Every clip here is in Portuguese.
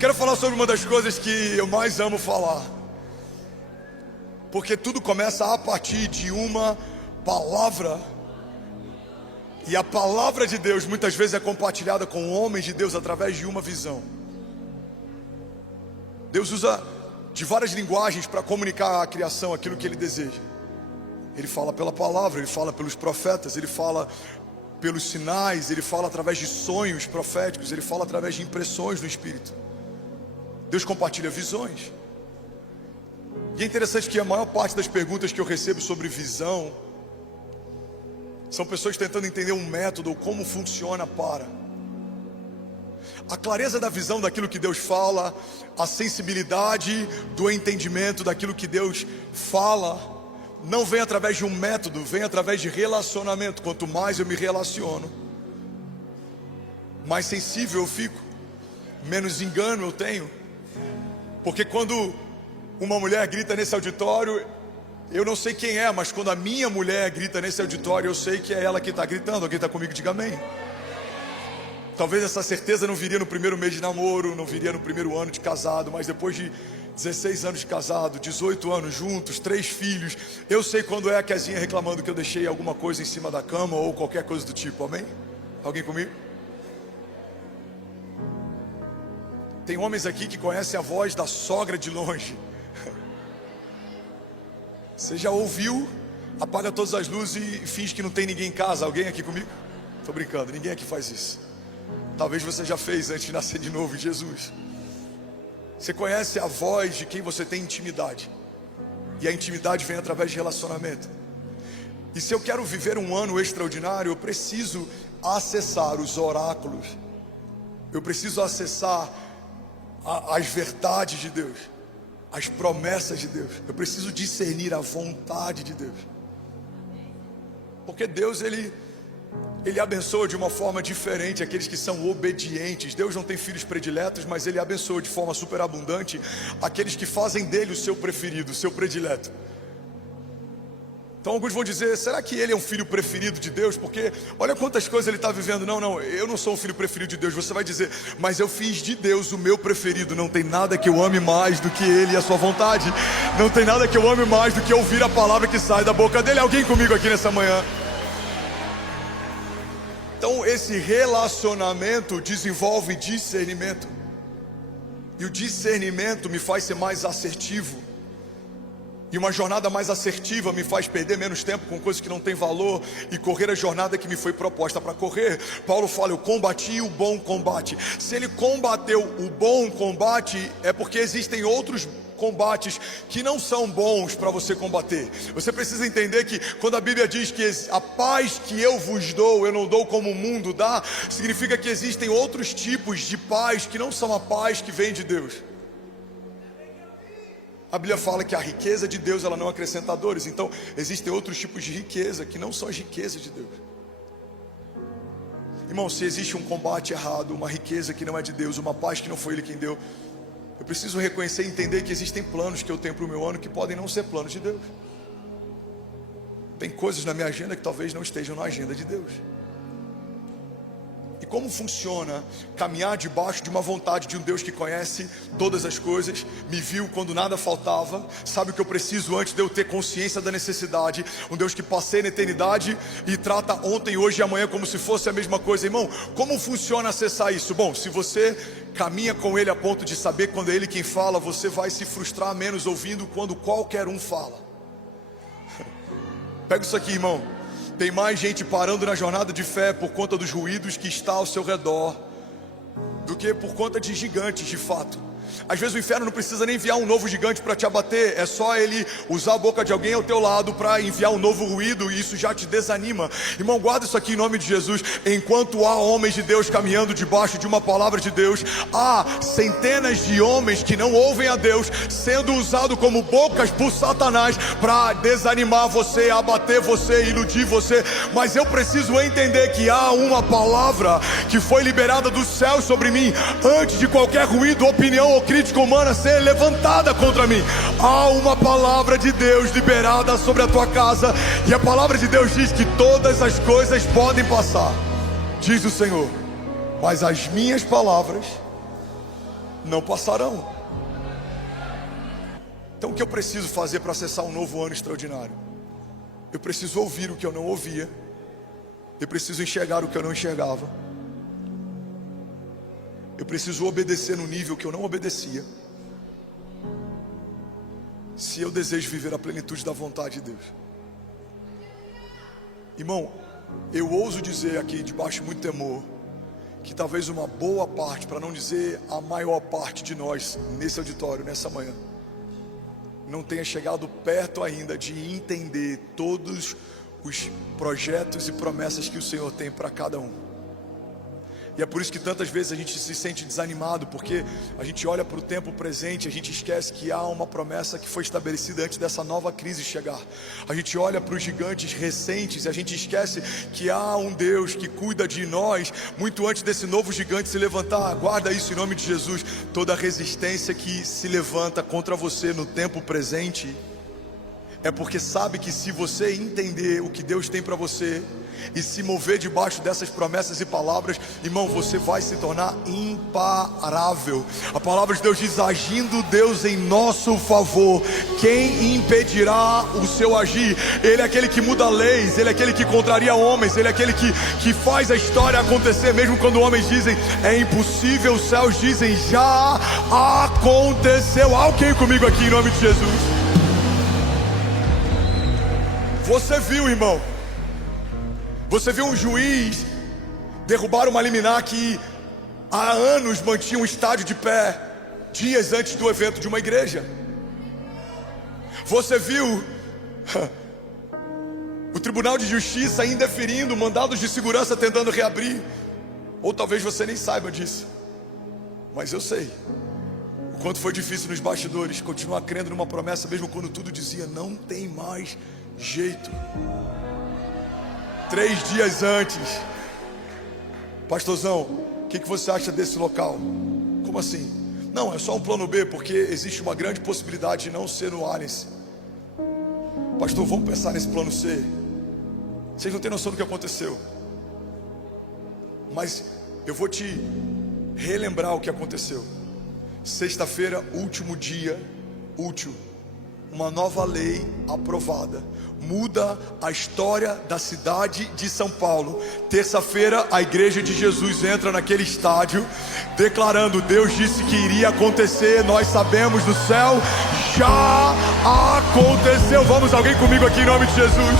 Quero falar sobre uma das coisas que eu mais amo falar, porque tudo começa a partir de uma palavra. E a palavra de Deus muitas vezes é compartilhada com homens de Deus através de uma visão. Deus usa de várias linguagens para comunicar à criação aquilo que Ele deseja. Ele fala pela palavra, Ele fala pelos profetas, Ele fala pelos sinais, Ele fala através de sonhos proféticos, Ele fala através de impressões no Espírito. Deus compartilha visões. E é interessante que a maior parte das perguntas que eu recebo sobre visão são pessoas tentando entender um método ou como funciona para. A clareza da visão daquilo que Deus fala, a sensibilidade do entendimento daquilo que Deus fala, não vem através de um método, vem através de relacionamento. Quanto mais eu me relaciono, mais sensível eu fico, menos engano eu tenho. Porque quando uma mulher grita nesse auditório, eu não sei quem é, mas quando a minha mulher grita nesse auditório, eu sei que é ela que está gritando. Alguém está comigo? Diga amém. Talvez essa certeza não viria no primeiro mês de namoro, não viria no primeiro ano de casado, mas depois de 16 anos de casado, 18 anos juntos, 3 filhos, eu sei quando é a Kezinha reclamando que eu deixei alguma coisa em cima da cama ou qualquer coisa do tipo, amém? Alguém comigo? Tem homens aqui que conhecem a voz da sogra de longe. Você já ouviu? Apaga todas as luzes e finge que não tem ninguém em casa. Alguém aqui comigo? Tô brincando, ninguém aqui faz isso. Talvez você já fez antes de nascer de novo em Jesus. Você conhece a voz de quem você tem intimidade. E a intimidade vem através de relacionamento. E se eu quero viver um ano extraordinário, eu preciso acessar os oráculos. Eu preciso acessar as verdades de Deus, as promessas de Deus. Eu preciso discernir a vontade de Deus. Porque Deus, Ele abençoa de uma forma diferente aqueles que são obedientes. Deus não tem filhos prediletos, mas Ele abençoa de forma superabundante aqueles que fazem dele o seu preferido, o seu predileto. Então alguns vão dizer, será que ele é um filho preferido de Deus? Porque olha quantas coisas ele está vivendo. Não, eu não sou um filho preferido de Deus. Você vai dizer, mas eu fiz de Deus o meu preferido. Não tem nada que eu ame mais do que Ele e a sua vontade. Não tem nada que eu ame mais do que ouvir a palavra que sai da boca dele. Alguém comigo aqui nessa manhã? Então esse relacionamento desenvolve discernimento. E o discernimento me faz ser mais assertivo. E uma jornada mais assertiva me faz perder menos tempo com coisas que não têm valor e correr a jornada que me foi proposta para correr. Paulo fala, eu combati o bom combate. Se ele combateu o bom combate, é porque existem outros combates que não são bons para você combater. Você precisa entender que quando a Bíblia diz que a paz que eu vos dou, eu não dou como o mundo dá, significa que existem outros tipos de paz que não são a paz que vem de Deus. A Bíblia fala que a riqueza de Deus, ela não acrescenta dores. Então existem outros tipos de riqueza que não são as riquezas de Deus. Irmão, se existe um combate errado, uma riqueza que não é de Deus, uma paz que não foi Ele quem deu, eu preciso reconhecer e entender que existem planos que eu tenho para o meu ano que podem não ser planos de Deus. Tem coisas na minha agenda que talvez não estejam na agenda de Deus. E como funciona caminhar debaixo de uma vontade de um Deus que conhece todas as coisas, me viu quando nada faltava, sabe o que eu preciso antes de eu ter consciência da necessidade, um Deus que passei na eternidade e trata ontem, hoje e amanhã como se fosse a mesma coisa. Irmão, como funciona acessar isso? Bom, se você caminha com Ele a ponto de saber quando é Ele quem fala, você vai se frustrar menos ouvindo quando qualquer um fala. Pega isso aqui, irmão. Tem mais gente parando na jornada de fé por conta dos ruídos que está ao seu redor do que por conta de gigantes de fato. Às vezes o inferno não precisa nem enviar um novo gigante para te abater. É só ele usar a boca de alguém ao teu lado para enviar um novo ruído, e isso já te desanima. Irmão, guarda isso aqui em nome de Jesus. Enquanto há homens de Deus caminhando debaixo de uma palavra de Deus, há centenas de homens que não ouvem a Deus sendo usados como bocas por Satanás para desanimar você, abater você, iludir você. Mas eu preciso entender que há uma palavra que foi liberada do céu sobre mim antes de qualquer ruído, opinião ou crítica humana ser levantada contra mim. Há uma palavra de Deus liberada sobre a tua casa, e a palavra de Deus diz que todas as coisas podem passar, diz o Senhor, mas as minhas palavras não passarão. Então o que eu preciso fazer para acessar um novo ano extraordinário? Eu preciso ouvir o que eu não ouvia. Eu preciso enxergar o que eu não enxergava. Eu preciso obedecer no nível que eu não obedecia. Se eu desejo viver a plenitude da vontade de Deus. Irmão, eu ouso dizer aqui, debaixo de muito temor, que talvez uma boa parte, para não dizer a maior parte de nós nesse auditório, nessa manhã, não tenha chegado perto ainda de entender todos os projetos e promessas que o Senhor tem para cada um. E é por isso que tantas vezes a gente se sente desanimado, porque a gente olha para o tempo presente, a gente esquece que há uma promessa que foi estabelecida antes dessa nova crise chegar. A gente olha para os gigantes recentes e a gente esquece que há um Deus que cuida de nós muito antes desse novo gigante se levantar. Guarda isso em nome de Jesus. Toda resistência que se levanta contra você no tempo presente é porque sabe que se você entender o que Deus tem para você e se mover debaixo dessas promessas e palavras, irmão, você vai se tornar imparável. A palavra de Deus diz: agindo Deus em nosso favor, quem impedirá o seu agir? Ele é aquele que muda leis, Ele é aquele que contraria homens, Ele é aquele que faz a história acontecer, mesmo quando homens dizem é impossível, os céus dizem já aconteceu. Alguém comigo aqui em nome de Jesus? Você viu, irmão? Você viu um juiz derrubar uma liminar que há anos mantinha um estádio de pé, dias antes do evento de uma igreja. Você viu o Tribunal de Justiça indeferindo mandados de segurança tentando reabrir. Ou talvez você nem saiba disso, mas eu sei o quanto foi difícil nos bastidores continuar crendo numa promessa, mesmo quando tudo dizia não tem mais jeito. 3 dias antes, pastorzão, o que você acha desse local? Como assim? Não, é só um plano B, porque existe uma grande possibilidade de não ser no Allianz. Pastor, vamos pensar nesse plano C. Vocês não têm noção do que aconteceu, mas eu vou te relembrar o que aconteceu. Sexta-feira, último dia útil, uma nova lei aprovada, muda a história da cidade de São Paulo. Terça-feira, a igreja de Jesus entra naquele estádio, declarando: Deus disse que iria acontecer, nós sabemos, do céu já aconteceu. Vamos, alguém comigo aqui em nome de Jesus?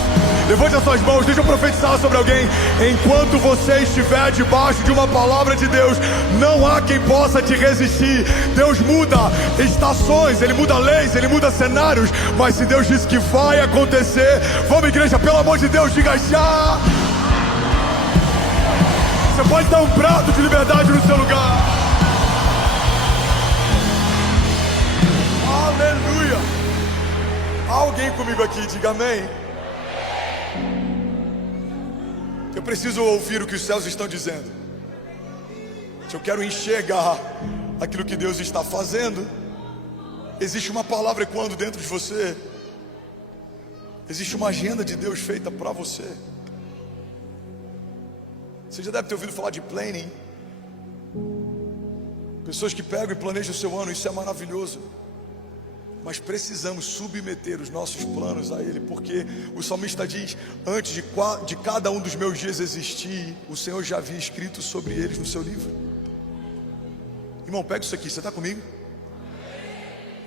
Levante as suas mãos, deixa eu profetizar sobre alguém. Enquanto você estiver debaixo de uma palavra de Deus, não há quem possa te resistir. Deus muda estações, Ele muda leis, Ele muda cenários, mas se Deus disse que vai acontecer, vamos, igreja, pelo amor de Deus, diga já. Você pode dar um prato de liberdade no seu lugar. Aleluia. Alguém comigo aqui, diga amém. Eu preciso ouvir o que os céus estão dizendo. Se eu quero enxergar aquilo que Deus está fazendo, existe uma palavra ecoando dentro de você. Existe uma agenda de Deus feita para você. Você já deve ter ouvido falar de planning. Pessoas que pegam e planejam o seu ano, isso é maravilhoso. Mas precisamos submeter os nossos planos a Ele, porque o salmista diz: antes de cada um dos meus dias existir, o Senhor já havia escrito sobre eles no seu livro. Irmão, pega isso aqui, você está comigo?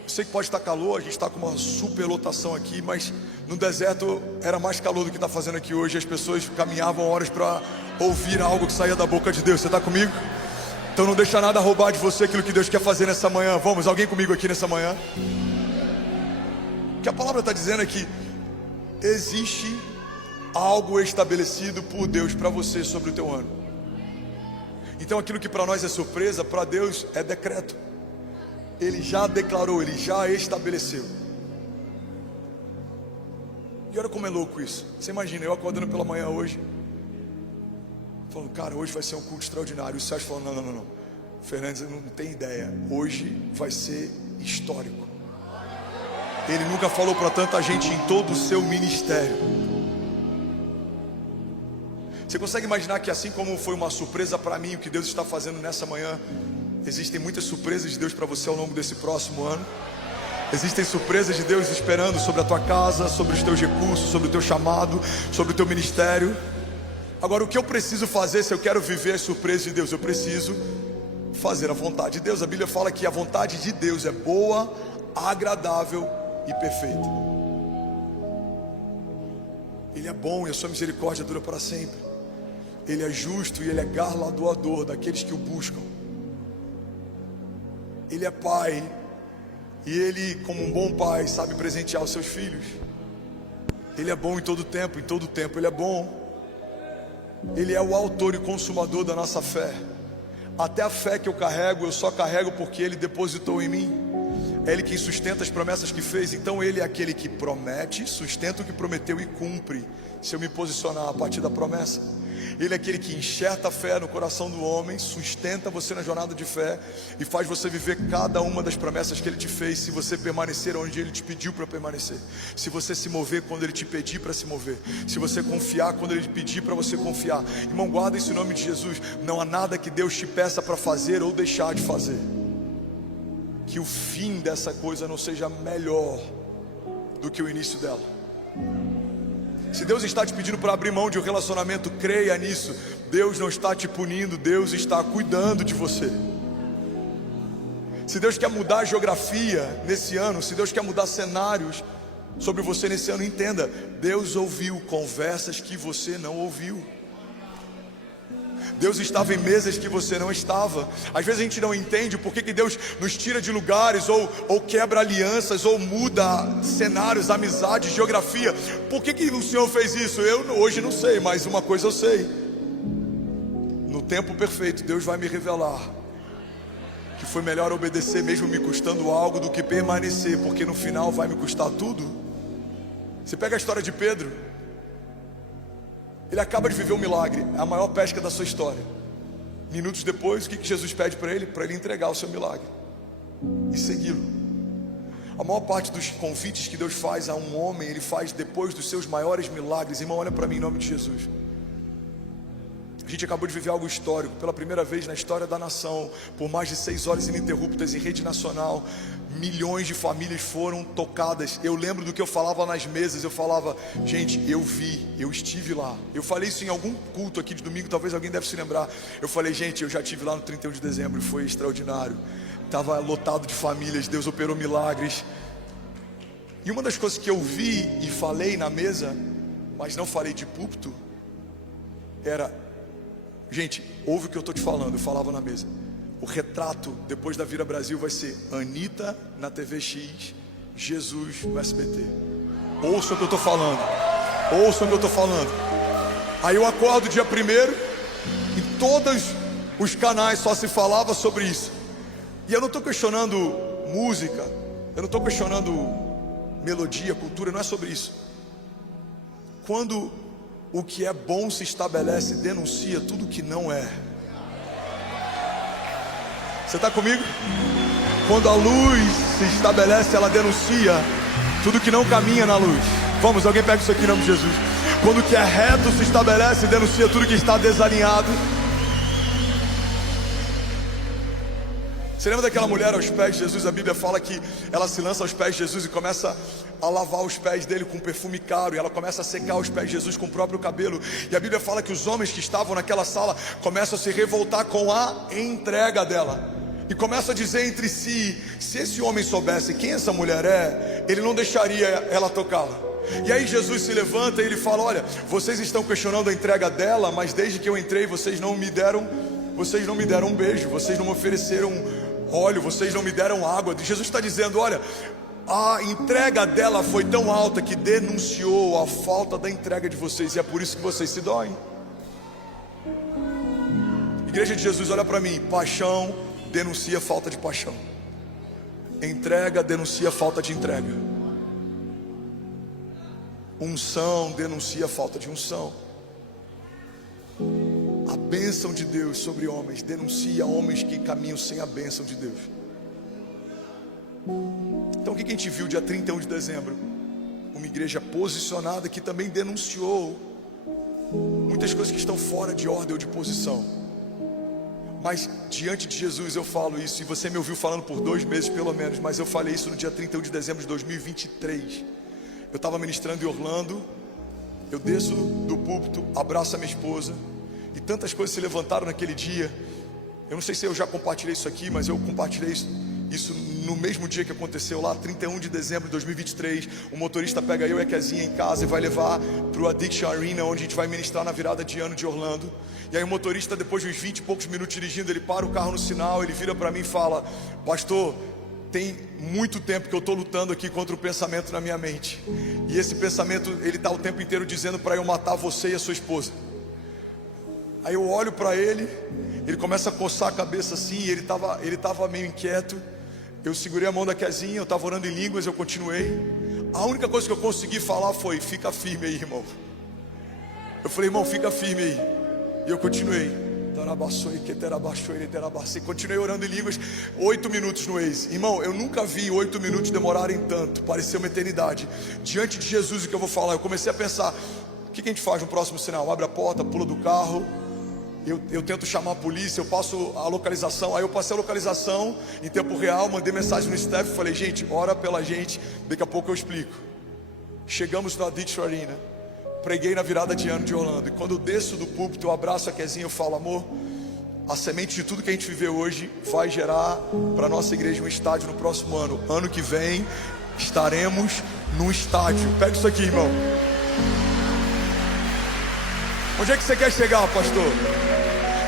Eu sei que pode estar calor, a gente está com uma superlotação aqui, mas no deserto era mais calor do que está fazendo aqui hoje. As pessoas caminhavam horas para ouvir algo que saía da boca de Deus. Você está comigo? Então não deixa nada roubar de você aquilo que Deus quer fazer nessa manhã. Vamos, alguém comigo aqui nessa manhã? O que a palavra está dizendo é que existe algo estabelecido por Deus para você sobre o teu ano. Então aquilo que para nós é surpresa, para Deus é decreto. Ele já declarou, Ele já estabeleceu. E olha como é louco isso. Você imagina, eu acordando pela manhã hoje, falando: cara, hoje vai ser um culto extraordinário. E os céus falam: não, Fernandes, não tem ideia, hoje vai ser histórico. Ele nunca falou para tanta gente em todo o seu ministério. Você consegue imaginar que assim como foi uma surpresa para mim o que Deus está fazendo nessa manhã, Existem muitas surpresas de Deus para você ao longo desse próximo ano. Existem surpresas de Deus esperando sobre a tua casa, sobre os teus recursos, sobre o teu chamado, sobre o teu ministério. Agora, o que eu preciso fazer se eu quero viver as surpresas de Deus? Eu preciso fazer a vontade de Deus. A Bíblia fala que a vontade de Deus é boa, agradável e perfeita. Ele é bom e a sua misericórdia dura para sempre. Ele é justo e Ele é galardoador daqueles que o buscam. Ele é pai e Ele, como um bom pai, sabe presentear os seus filhos. Ele é bom em todo tempo Ele é bom. Ele é o autor e consumador da nossa fé. Até a fé que eu carrego, eu só carrego porque Ele depositou em mim. É Ele quem sustenta as promessas que fez. Então Ele é aquele que promete, sustenta o que prometeu e cumpre, se eu me posicionar a partir da promessa. Ele é aquele que enxerta a fé no coração do homem, sustenta você na jornada de fé e faz você viver cada uma das promessas que Ele te fez, se você permanecer onde Ele te pediu para permanecer, se você se mover quando Ele te pedir para se mover, se você confiar quando Ele te pedir para você confiar. Irmão, guarda isso em nome de Jesus. Não há nada que Deus te peça para fazer ou deixar de fazer que o fim dessa coisa não seja melhor do que o início dela. Se Deus está te pedindo para abrir mão de um relacionamento, creia nisso. Deus não está te punindo, Deus está cuidando de você. Se Deus quer mudar a geografia nesse ano, se Deus quer mudar cenários sobre você nesse ano, entenda: Deus ouviu conversas que você não ouviu. Deus estava em mesas que você não estava. Às vezes a gente não entende por que Deus nos tira de lugares, ou quebra alianças, ou muda cenários, amizades, geografia. Por que o Senhor fez isso? Eu hoje não sei, mas uma coisa eu sei: no tempo perfeito Deus vai me revelar que foi melhor obedecer mesmo me custando algo do que permanecer, porque no final vai me custar tudo. Você pega a história de Pedro. Ele acaba de viver um milagre, a maior pesca da sua história. Minutos depois, o que Jesus pede para ele? Para ele entregar o seu milagre e segui-lo. A maior parte dos convites que Deus faz a um homem, Ele faz depois dos seus maiores milagres. Irmão, olha para mim em nome de Jesus. A gente acabou de viver algo histórico, pela primeira vez na história da nação, por mais de 6 horas ininterruptas em rede nacional. Milhões de famílias foram tocadas. Eu lembro do que eu falava nas mesas. Eu falava: gente, eu vi, eu estive lá. Eu falei isso em algum culto aqui de domingo, talvez alguém deve se lembrar. Eu falei: gente, eu já estive lá no 31 de dezembro, foi extraordinário. Estava lotado de famílias, Deus operou milagres. E uma das coisas que eu vi e falei na mesa, mas não falei de púlpito, era: gente, ouve o que eu estou te falando. Eu falava na mesa: o retrato depois da Vira Brasil vai ser Anitta na TV X, Jesus no SBT. Ouça o que eu estou falando. Ouça o que eu estou falando. Aí eu acordo dia 1º, em todos os canais só se falava sobre isso. E eu não estou questionando música, eu não estou questionando melodia, cultura, não é sobre isso. Quando o que é bom se estabelece, denuncia tudo que não é. Você está comigo? Quando a luz se estabelece, ela denuncia tudo que não caminha na luz. Vamos, alguém pega isso aqui em nome de Jesus. Quando o que é reto se estabelece, denuncia tudo que está desalinhado. Você lembra daquela mulher aos pés de Jesus? A Bíblia fala que ela se lança aos pés de Jesus e começa a lavar os pés dele com perfume caro. E ela começa a secar os pés de Jesus com o próprio cabelo. E a Bíblia fala que os homens que estavam naquela sala começam a se revoltar com a entrega dela. E começam a dizer entre si: se esse homem soubesse quem essa mulher é, ele não deixaria ela tocá-la. E aí Jesus se levanta e ele fala: olha, vocês estão questionando a entrega dela, mas desde que eu entrei vocês não me deram um beijo, vocês não me ofereceram óleo, vocês não me deram água. Jesus está dizendo: olha, a entrega dela foi tão alta que denunciou a falta da entrega de vocês, e é por isso que vocês se doem. Igreja de Jesus, olha para mim: paixão denuncia falta de paixão, entrega denuncia falta de entrega, unção denuncia falta de unção. A bênção de Deus sobre homens denuncia homens que caminham sem a bênção de Deus. Então o que a gente viu dia 31 de dezembro? Uma igreja posicionada que também denunciou muitas coisas que estão fora de ordem ou de posição. Mas diante de Jesus eu falo isso, e você me ouviu falando por 2 meses pelo menos, mas eu falei isso no dia 31 de dezembro de 2023. Eu estava ministrando em Orlando, eu desço do púlpito, abraço a minha esposa, e tantas coisas se levantaram naquele dia. Eu não sei se eu já compartilhei isso aqui, mas eu compartilhei isso no mesmo dia que aconteceu lá, 31 de dezembro de 2023. O motorista pega eu e a Kezinha em casa e vai levar para o Addiction Arena, onde a gente vai ministrar na virada de ano de Orlando. E aí o motorista, depois de uns 20 e poucos minutos dirigindo, ele para o carro no sinal, ele vira para mim e fala: pastor, tem muito tempo que eu estou lutando aqui contra o pensamento na minha mente, e esse pensamento, ele está o tempo inteiro dizendo para eu matar você e a sua esposa. Aí eu olho para ele começa a coçar a cabeça assim, ele estava meio inquieto. Eu segurei a mão da Kezinha, eu estava orando em línguas, eu continuei. A única coisa que eu consegui falar foi: fica firme aí, irmão. Eu falei: irmão, fica firme aí. E eu continuei. Continuei orando em línguas, 8 minutos no Waze. Irmão, eu nunca vi 8 minutos demorarem tanto, pareceu uma eternidade. Diante de Jesus, o que eu vou falar? Eu comecei a pensar: o que a gente faz no próximo sinal? Abre a porta, pula do carro. Eu tento chamar a polícia, eu passo a localização. Aí eu passei a localização em tempo real, mandei mensagem no staff, falei: gente, ora pela gente, daqui a pouco eu explico. Chegamos na Addiction Arena, preguei na virada de ano de Orlando, e quando eu desço do púlpito, eu abraço a Kezinha, eu falo: amor, a semente de tudo que a gente viveu hoje vai gerar para a nossa igreja um estádio no próximo ano. Ano que vem estaremos num estádio. Pega isso aqui, irmão. Onde é que você quer chegar, pastor?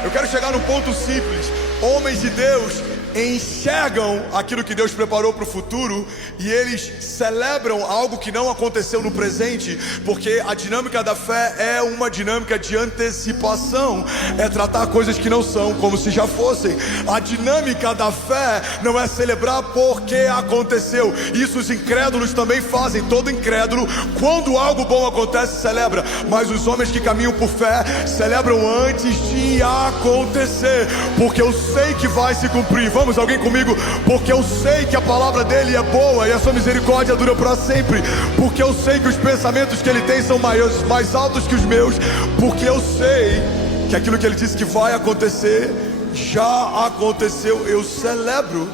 Eu quero chegar num ponto simples. Homens de Deus enxergam aquilo que Deus preparou para o futuro, e eles celebram algo que não aconteceu no presente, porque a dinâmica da fé é uma dinâmica de antecipação, é tratar coisas que não são como se já fossem. A dinâmica da fé não é celebrar porque aconteceu. Isso os incrédulos também fazem. Todo incrédulo, quando algo bom acontece, celebra, mas os homens que caminham por fé celebram antes de acontecer, porque eu sei que vai se cumprir. Vamos, alguém comigo? Porque eu sei que a palavra dele é boa e a sua misericórdia dura para sempre. Porque eu sei que os pensamentos que ele tem são mais altos que os meus. Porque eu sei que aquilo que ele disse que vai acontecer já aconteceu. Eu celebro.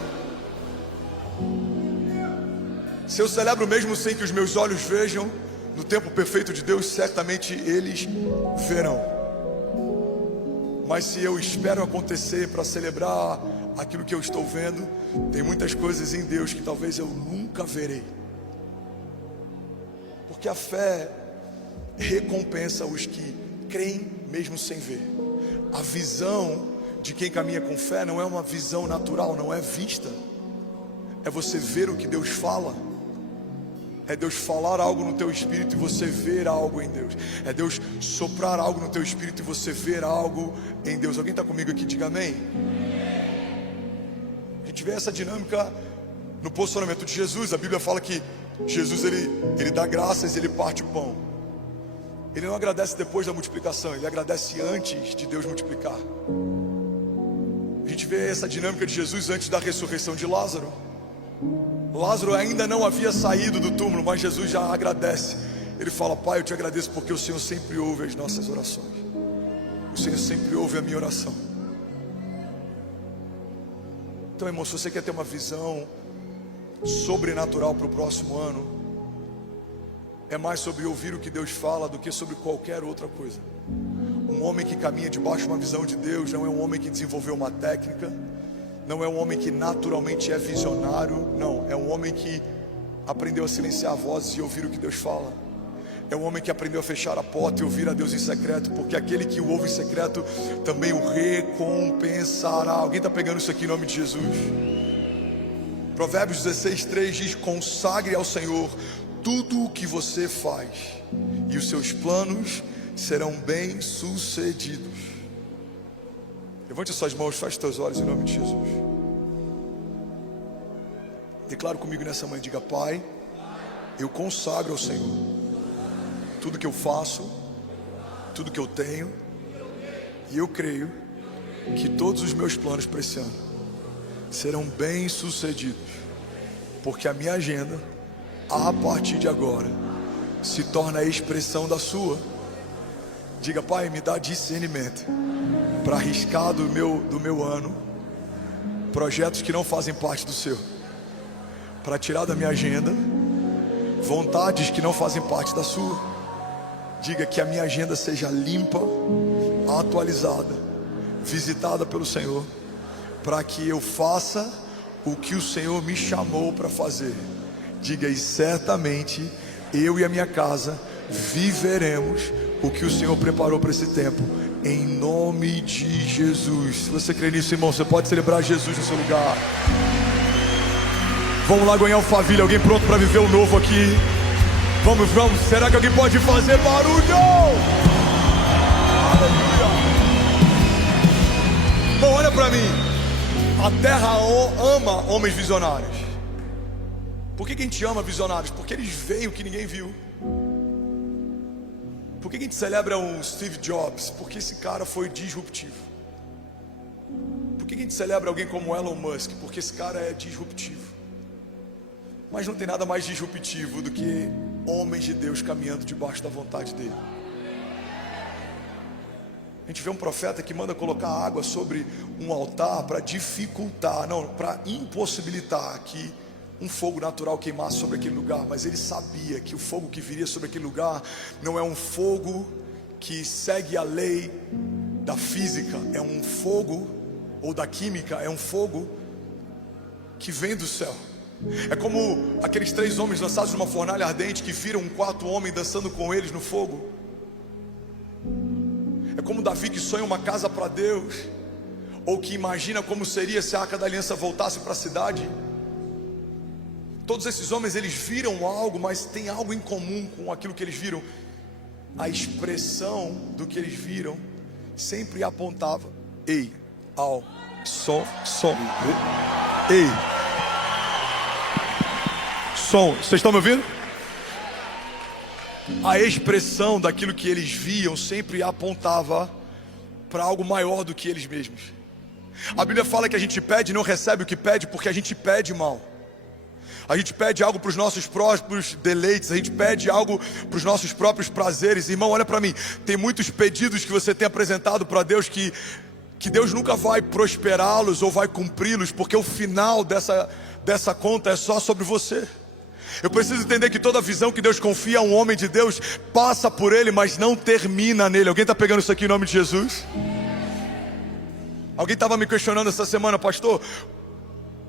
Se eu celebro mesmo sem que os meus olhos vejam, no tempo perfeito de Deus, certamente eles verão. Mas se eu espero acontecer para celebrar aquilo que eu estou vendo, tem muitas coisas em Deus que talvez eu nunca verei. Porque a fé recompensa os que creem mesmo sem ver. A visão de quem caminha com fé não é uma visão natural, não é vista. É você ver o que Deus fala. É Deus falar algo no teu espírito e você ver algo em Deus. É Deus soprar algo no teu espírito e você ver algo em Deus. Alguém está comigo aqui? Diga amém. A gente vê essa dinâmica no posicionamento de Jesus. A Bíblia fala que Jesus ele dá graças, ele parte o pão. Ele não agradece depois da multiplicação, ele agradece antes de Deus multiplicar. A gente vê essa dinâmica de Jesus antes da ressurreição de Lázaro. Lázaro ainda não havia saído do túmulo, mas Jesus já agradece. Ele fala: Pai, eu te agradeço porque o Senhor sempre ouve as nossas orações. O Senhor sempre ouve a minha oração. Então, irmão, se você quer ter uma visão sobrenatural para o próximo ano, é mais sobre ouvir o que Deus fala do que sobre qualquer outra coisa. Um homem que caminha debaixo de uma visão de Deus não é um homem que desenvolveu uma técnica, não é um homem que naturalmente é visionário, não, é um homem que aprendeu a silenciar vozes e ouvir o que Deus fala. É um homem que aprendeu a fechar a porta e ouvir a Deus em secreto, porque aquele que o ouve em secreto também o recompensará. Alguém está pegando isso aqui em nome de Jesus? Provérbios 16:3 diz: consagre ao Senhor tudo o que você faz, e os seus planos serão bem sucedidos. Levante suas mãos, feche teus olhos em nome de Jesus. Declaro comigo nessa manhã, diga: Pai, eu consagro ao Senhor tudo que eu faço, tudo que eu tenho, e eu creio que todos os meus planos para esse ano serão bem sucedidos, porque a minha agenda, a partir de agora, se torna a expressão da sua. Diga: Pai, me dá discernimento para arriscar do meu ano projetos que não fazem parte do seu, para tirar da minha agenda vontades que não fazem parte da sua. Diga que a minha agenda seja limpa, atualizada, visitada pelo Senhor, para que eu faça o que o Senhor me chamou para fazer. Diga: e certamente eu e a minha casa viveremos o que o Senhor preparou para esse tempo, em nome de Jesus. Se você crê nisso, irmão, você pode celebrar Jesus no seu lugar. Vamos lá ganhar o Faville. Alguém pronto para viver o novo aqui? Vamos. Será que alguém pode fazer barulho? Aleluia. Bom, olha para mim. A terra ama homens visionários. Por que a gente ama visionários? Porque eles veem o que ninguém viu. Por que a gente celebra um Steve Jobs? Porque esse cara foi disruptivo. Por que a gente celebra alguém como Elon Musk? Porque esse cara é disruptivo. Mas não tem nada mais disruptivo do que homens de Deus caminhando debaixo da vontade dele. A gente vê um profeta que manda colocar água sobre um altar para dificultar, não, para impossibilitar que um fogo natural queimasse sobre aquele lugar. Mas ele sabia que o fogo que viria sobre aquele lugar não é um fogo que segue a lei da física, é um fogo, ou da química, é um fogo que vem do céu. É como aqueles 3 homens lançados numa fornalha ardente que viram um 4º homem dançando com eles no fogo. É como Davi que sonha uma casa para Deus, ou que imagina como seria se a Arca da Aliança voltasse para a cidade. Todos esses homens, eles viram algo, mas tem algo em comum com aquilo que eles viram. A expressão do que eles viram sempre apontava: ei, ao, som, ei, som. Vocês estão me ouvindo? A expressão daquilo que eles viam sempre apontava para algo maior do que eles mesmos. A Bíblia fala que a gente pede e não recebe o que pede porque a gente pede mal. A gente pede algo para os nossos próprios deleites, a gente pede algo para os nossos próprios prazeres. Irmão, olha para mim, tem muitos pedidos que você tem apresentado para Deus que Deus nunca vai prosperá-los ou vai cumpri-los, porque o final dessa conta é só sobre você. Eu preciso entender que toda visão que Deus confia a um homem de Deus passa por ele, mas não termina nele. Alguém está pegando isso aqui em nome de Jesus? Alguém estava me questionando essa semana: pastor,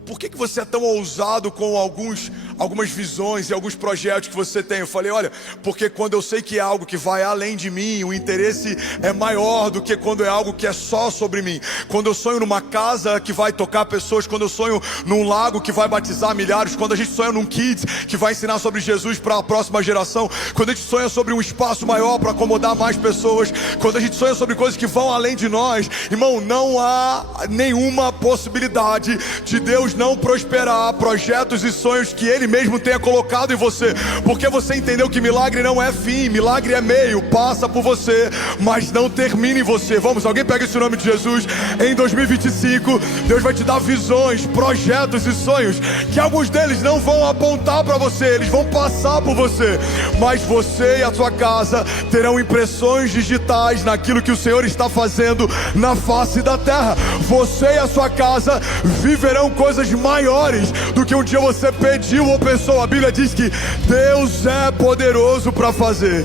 por que você é tão ousado com algumas visões e alguns projetos que você tem? Eu falei: olha, porque quando eu sei que é algo que vai além de mim, o interesse é maior do que quando é algo que é só sobre mim. Quando eu sonho numa casa que vai tocar pessoas, quando eu sonho num lago que vai batizar milhares, quando a gente sonha num kids que vai ensinar sobre Jesus para a próxima geração, quando a gente sonha sobre um espaço maior para acomodar mais pessoas, quando a gente sonha sobre coisas que vão além de nós, irmão, não há nenhuma possibilidade de Deus não prosperar projetos e sonhos que Ele mesmo tenha colocado em você, porque você entendeu que milagre não é fim, milagre é meio, passa por você, mas não termina em você. Vamos, alguém pega esse nome de Jesus. Em 2025, Deus vai te dar visões, projetos e sonhos, que alguns deles não vão apontar para você, eles vão passar por você, mas você e a sua casa terão impressões digitais naquilo que o Senhor está fazendo na face da terra. Você e a sua casa viverão coisas maiores do que um dia você pediu ou pensou. A Bíblia diz que Deus é poderoso para fazer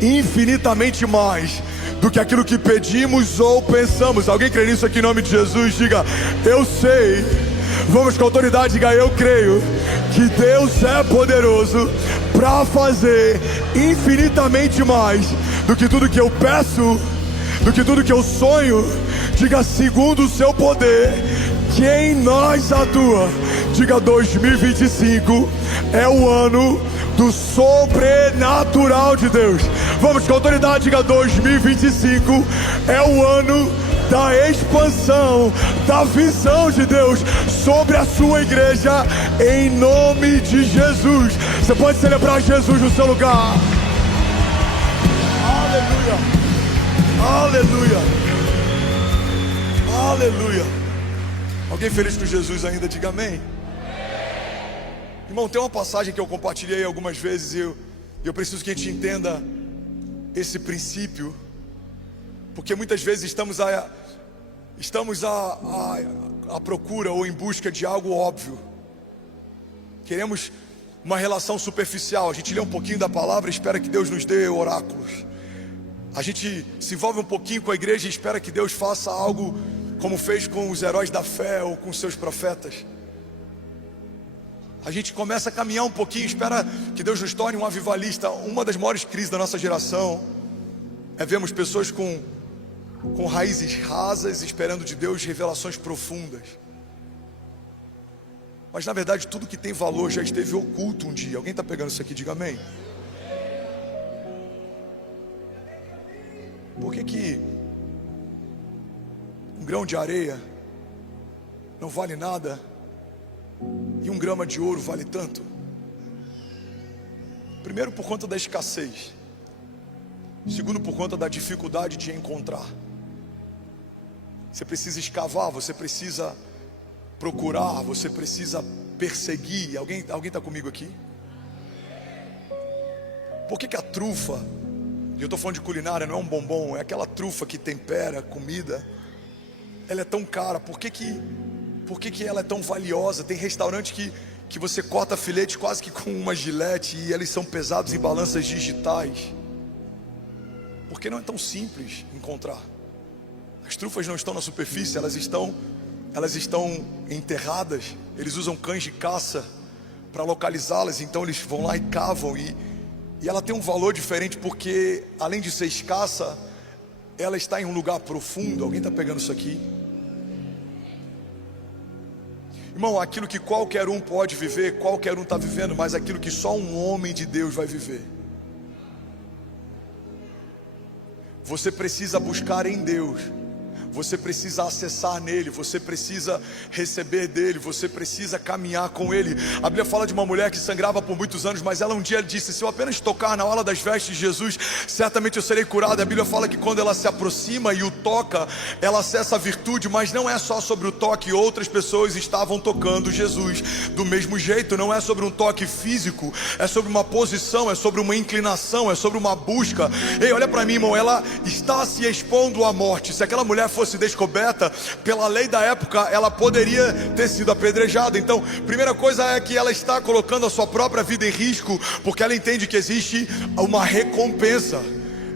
infinitamente mais do que aquilo que pedimos ou pensamos. Alguém crê nisso aqui em nome de Jesus? Diga: eu sei. Vamos com autoridade, diga: eu creio que Deus é poderoso para fazer infinitamente mais do que tudo que eu peço, do que tudo que eu sonho. Diga: segundo o seu poder que em nós atua. Diga: 2025 é o ano do sobrenatural de Deus. Vamos com autoridade, diga: 2025 é o ano da expansão, da visão de Deus sobre a sua igreja, em nome de Jesus. Você pode celebrar Jesus no seu lugar. Aleluia, aleluia, aleluia. Alguém feliz com Jesus ainda? Diga amém. Irmão, tem uma passagem que eu compartilhei algumas vezes e eu preciso que a gente entenda esse princípio Porque muitas vezes estamos à procura ou em busca de algo óbvio. Queremos uma relação superficial. A gente lê um pouquinho da palavra e espera que Deus nos dê oráculos. A gente se envolve um pouquinho com a igreja e espera que Deus faça algo como fez com os heróis da fé ou com seus profetas. A gente começa a caminhar um pouquinho, espera que Deus nos torne um avivalista. Uma das maiores crises da nossa geração é vermos pessoas com raízes rasas, esperando de Deus revelações profundas. Mas na verdade tudo que tem valor já esteve oculto um dia. Alguém está pegando isso aqui? Diga amém. Por que um grão de areia não vale nada e 1 grama de ouro vale tanto? Primeiro, por conta da escassez. Segundo, por conta da dificuldade de encontrar. Você precisa escavar, você precisa procurar, você precisa perseguir. Alguém está comigo aqui? Por que a trufa, e eu estou falando de culinária, não é um bombom, é aquela trufa que tempera comida, ela é tão cara? Por que ela é tão valiosa? Tem restaurante que você corta filete quase que com uma gilete e eles são pesados em balanças digitais. Porque não é tão simples encontrar. As trufas não estão na superfície, elas estão enterradas. Eles usam cães de caça para localizá-las, então eles vão lá e cavam, e ela tem um valor diferente, porque além de ser escassa, ela está em um lugar profundo. Alguém está pegando isso aqui? Irmão, aquilo que qualquer um pode viver, qualquer um está vivendo, mas aquilo que só um homem de Deus vai viver. Você precisa buscar em Deus, você precisa acessar nele, você precisa receber dele, você precisa caminhar com ele. A Bíblia fala de uma mulher que sangrava por muitos anos, mas ela um dia disse: se eu apenas tocar na orla das vestes de Jesus, certamente eu serei curado. A Bíblia fala que quando ela se aproxima e o toca, ela acessa a virtude. Mas não é só sobre o toque, outras pessoas estavam tocando Jesus do mesmo jeito. Não é sobre um toque físico, é sobre uma posição, é sobre uma inclinação, é sobre uma busca. Ei, olha para mim, irmão, ela está se expondo à morte. Se aquela mulher fosse descoberta, pela lei da época, ela poderia ter sido apedrejada. Então, primeira coisa é que ela está colocando a sua própria vida em risco, porque ela entende que existe uma recompensa.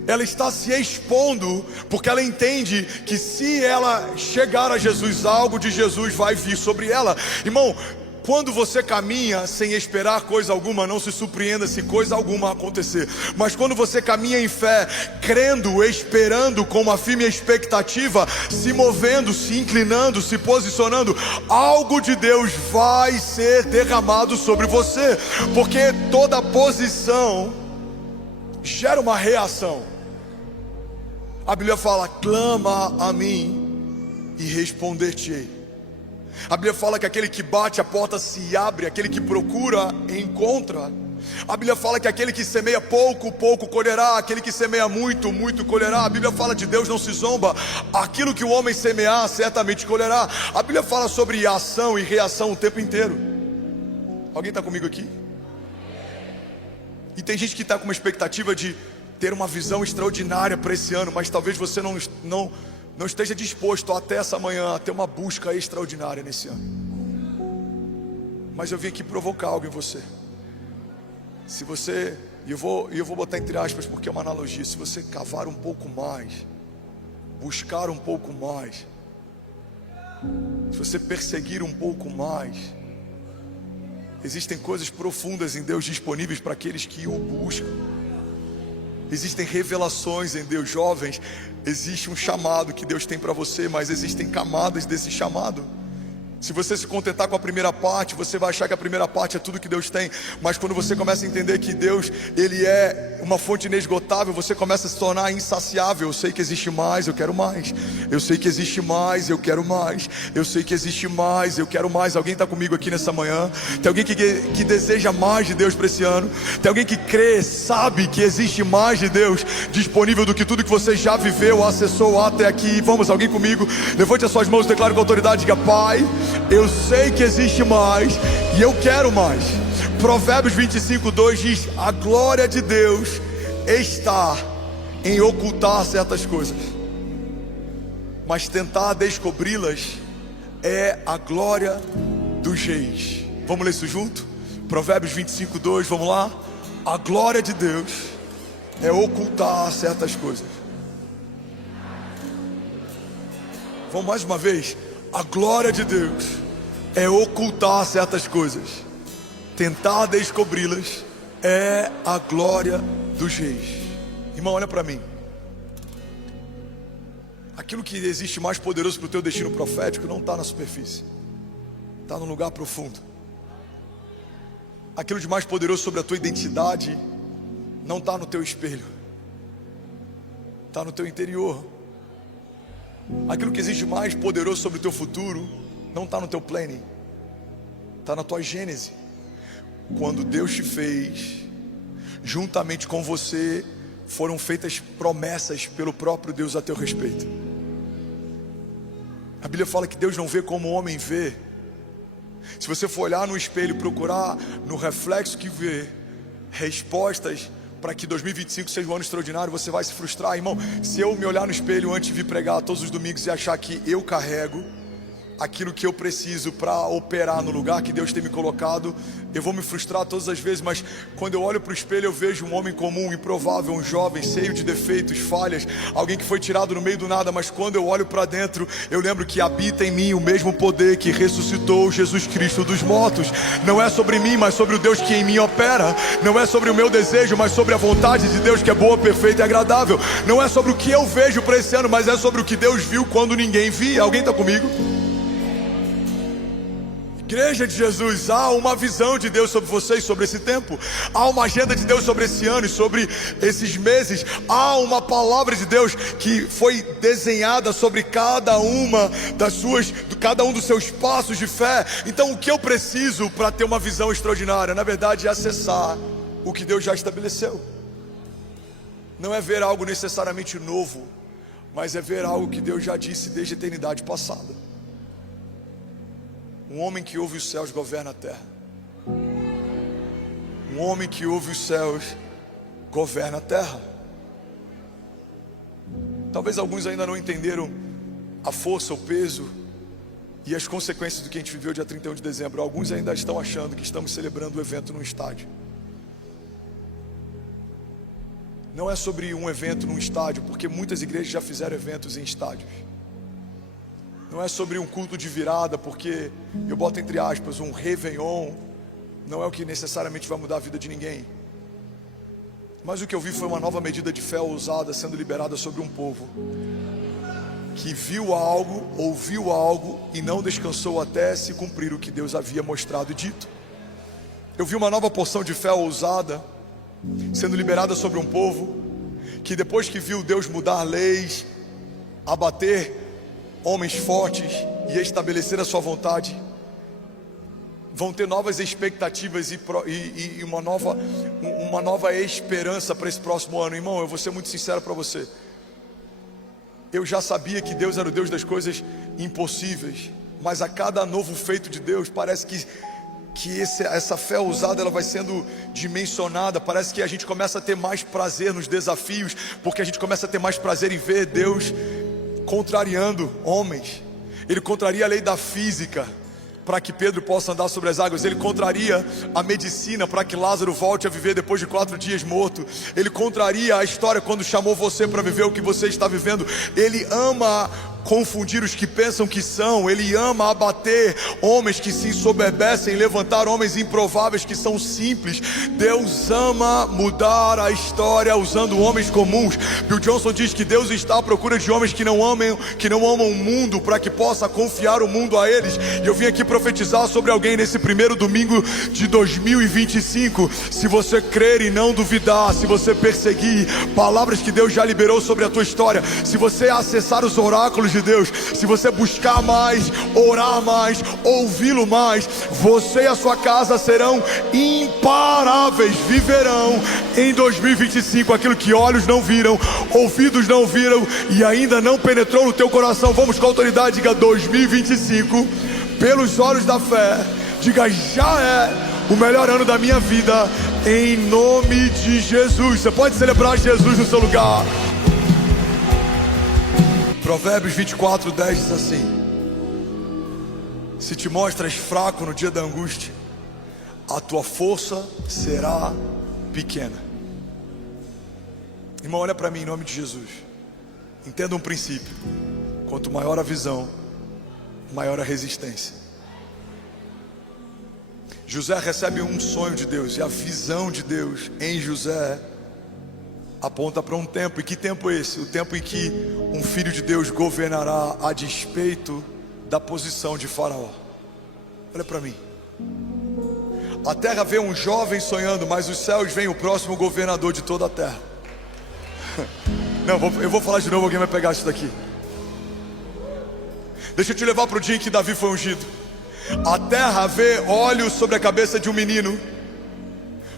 Ela está se expondo, porque ela entende que se ela chegar a Jesus, algo de Jesus vai vir sobre ela. Irmão, quando você caminha sem esperar coisa alguma, não se surpreenda se coisa alguma acontecer. Mas quando você caminha em fé, crendo, esperando, com uma firme expectativa, se movendo, se inclinando, se posicionando, algo de Deus vai ser derramado sobre você. Porque toda posição gera uma reação. A Bíblia fala: clama a mim e responder-te-ei. A Bíblia fala que aquele que bate, a porta se abre. Aquele que procura, encontra. A Bíblia fala que aquele que semeia pouco, pouco colherá. Aquele que semeia muito, muito colherá. A Bíblia fala de Deus não se zomba. Aquilo que o homem semear, certamente colherá. A Bíblia fala sobre ação e reação o tempo inteiro. Alguém está comigo aqui? E tem gente que está com uma expectativa de ter uma visão extraordinária para esse ano, mas talvez você não esteja disposto até essa manhã a ter uma busca extraordinária nesse ano. Mas eu vim aqui provocar algo em você. Se você, e eu vou botar entre aspas porque é uma analogia, se você cavar um pouco mais, buscar um pouco mais, se você perseguir um pouco mais, existem coisas profundas em Deus disponíveis para aqueles que o buscam. Existem revelações em Deus. Jovens, existe um chamado que Deus tem para você, mas existem camadas desse chamado. Se você se contentar com a primeira parte, você vai achar que a primeira parte é tudo que Deus tem. Mas quando você começa a entender que Deus, Ele é uma fonte inesgotável, você começa a se tornar insaciável. Eu sei que existe mais, eu quero mais. Eu sei que existe mais, eu quero mais. Eu sei que existe mais, eu quero mais. Alguém está comigo aqui nessa manhã? Tem alguém que deseja mais de Deus para esse ano? Tem alguém que crê, sabe que existe mais de Deus disponível do que tudo que você já viveu, acessou até aqui? Vamos, alguém comigo? Levante as suas mãos, declare com autoridade, diga: Pai, eu sei que existe mais e eu quero mais. Provérbios 25:2 diz: a glória de Deus está em ocultar certas coisas. mas tentar descobri-las é a glória dos reis. Vamos ler isso junto? Provérbios 25:2, vamos lá? A glória de Deus é ocultar certas coisas. Vamos mais uma vez? A glória de Deus é ocultar certas coisas. Tentar descobri-las é a glória dos reis. Irmão, olha para mim. Aquilo que existe mais poderoso para o teu destino profético não está na superfície, está no lugar profundo. Aquilo de mais poderoso sobre a tua identidade não está no teu espelho, está no teu interior. Aquilo que existe mais poderoso sobre o teu futuro não está no teu planning, está na tua gênese. Quando Deus te fez, juntamente com você foram feitas promessas pelo próprio Deus a teu respeito. A Bíblia fala que Deus não vê como o homem vê. Se você for olhar no espelho e procurar no reflexo que vê respostas para que 2025 seja um ano extraordinário, você vai se frustrar. Irmão, se eu me olhar no espelho antes de vir pregar todos os domingos e achar que eu carrego aquilo que eu preciso para operar no lugar que Deus tem me colocado, eu vou me frustrar todas as vezes. Mas quando eu olho para o espelho, eu vejo um homem comum, improvável, um jovem, cheio de defeitos, falhas, alguém que foi tirado no meio do nada. Mas quando eu olho para dentro, eu lembro que habita em mim o mesmo poder que ressuscitou Jesus Cristo dos mortos. Não é sobre mim, mas sobre o Deus que em mim opera. Não é sobre o meu desejo, mas sobre a vontade de Deus, que é boa, perfeita e agradável. Não é sobre o que eu vejo para esse ano, mas é sobre o que Deus viu quando ninguém via. Alguém está comigo? Igreja de Jesus, há uma visão de Deus sobre vocês, sobre esse tempo. Há uma agenda de Deus sobre esse ano e sobre esses meses. Há uma palavra de Deus que foi desenhada sobre cada um dos seus passos de fé. Então o que eu preciso para ter uma visão extraordinária, na verdade, é acessar o que Deus já estabeleceu. Não é ver algo necessariamente novo, mas é ver algo que Deus já disse desde a eternidade passada. Um homem que ouve os céus governa a terra. Um homem que ouve os céus governa a terra. Talvez alguns ainda não entenderam a força, o peso e as consequências do que a gente viveu dia 31 de dezembro. Alguns ainda estão achando que estamos celebrando o evento num estádio. Não é sobre um evento num estádio, porque muitas igrejas já fizeram eventos em estádios. Não é sobre um culto de virada, porque, eu boto entre aspas, um réveillon não é o que necessariamente vai mudar a vida de ninguém. Mas o que eu vi foi uma nova medida de fé ousada sendo liberada sobre um povo que viu algo, ouviu algo e não descansou até se cumprir o que Deus havia mostrado e dito. Eu vi uma nova porção de fé ousada sendo liberada sobre um povo que, depois que viu Deus mudar leis, abater homens fortes e estabelecer a sua vontade, vão ter novas expectativas e uma nova esperança para esse próximo ano. Irmão, eu vou ser muito sincero para você. Eu já sabia que Deus era o Deus das coisas impossíveis, mas a cada novo feito de Deus, parece que essa fé ousada ela vai sendo dimensionada. Parece que a gente começa a ter mais prazer nos desafios, porque a gente começa a ter mais prazer em ver Deus contrariando homens. Ele contraria a lei da física para que Pedro possa andar sobre as águas. Ele contraria a medicina para que Lázaro volte a viver depois de 4 dias morto. Ele contraria a história quando chamou você para viver o que você está vivendo. Ele ama confundir os que pensam que são. Ele ama abater homens que se ensoberbecem, levantar homens improváveis que são simples. Deus ama mudar a história usando homens comuns. Bill Johnson diz que Deus está à procura de homens que não amam o mundo, para que possa confiar o mundo a eles. E eu vim aqui profetizar sobre alguém nesse primeiro domingo de 2025. Se você crer e não duvidar, se você perseguir palavras que Deus já liberou sobre a tua história, se você acessar os oráculos de Deus, se você buscar mais, orar mais, ouvi-lo mais, você e a sua casa serão imparáveis. Viverão em 2025 aquilo que olhos não viram, ouvidos não viram e ainda não penetrou no teu coração. Vamos com autoridade, diga 2025, pelos olhos da fé, diga: já é o melhor ano da minha vida, em nome de Jesus. Você pode celebrar Jesus no seu lugar. Provérbios 24:10 diz assim: se te mostras fraco no dia da angústia, a tua força será pequena. Irmão, olha para mim em nome de Jesus. Entenda um princípio: quanto maior a visão, maior a resistência. José recebe um sonho de Deus, e a visão de Deus em José aponta para um tempo. E que tempo é esse? O tempo em que um filho de Deus governará a despeito da posição de Faraó. Olha para mim. A terra vê um jovem sonhando, mas os céus veem o próximo governador de toda a terra. Não, eu vou falar de novo, alguém vai pegar isso daqui. Deixa eu te levar para o dia em que Davi foi ungido. A terra vê olhos sobre a cabeça de um menino,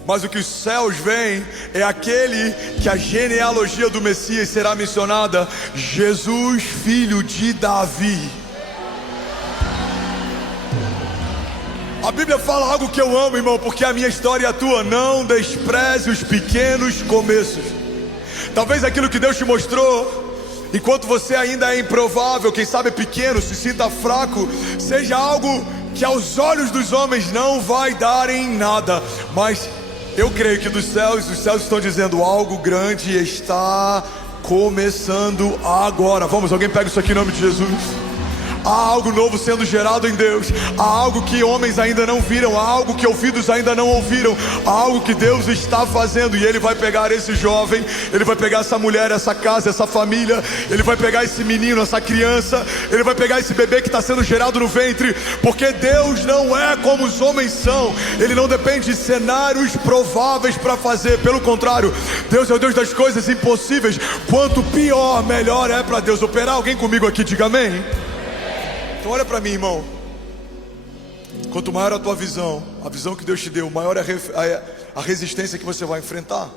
mas o que os céus veem é aquele que a genealogia do Messias será mencionada: Jesus, filho de Davi. A Bíblia fala algo que eu amo, irmão, porque a minha história é a tua. Não despreze os pequenos começos. Talvez aquilo que Deus te mostrou, enquanto você ainda é improvável, quem sabe pequeno, se sinta fraco, seja algo que aos olhos dos homens não vai dar em nada, mas eu creio que dos céus, os céus estão dizendo: algo grande está começando agora. Vamos, alguém pega isso aqui em nome de Jesus. Há algo novo sendo gerado em Deus. Há algo que homens ainda não viram. Há algo que ouvidos ainda não ouviram. Há algo que Deus está fazendo. E Ele vai pegar esse jovem, Ele vai pegar essa mulher, essa casa, essa família. Ele vai pegar esse menino, essa criança. Ele vai pegar esse bebê que está sendo gerado no ventre. Porque Deus não é como os homens são. Ele não depende de cenários prováveis para fazer. Pelo contrário, Deus é o Deus das coisas impossíveis. Quanto pior, melhor é para Deus operar. Alguém comigo aqui, diga amém. Então olha para mim, irmão. Quanto maior a tua visão, a visão que Deus te deu, maior é a resistência que você vai enfrentar.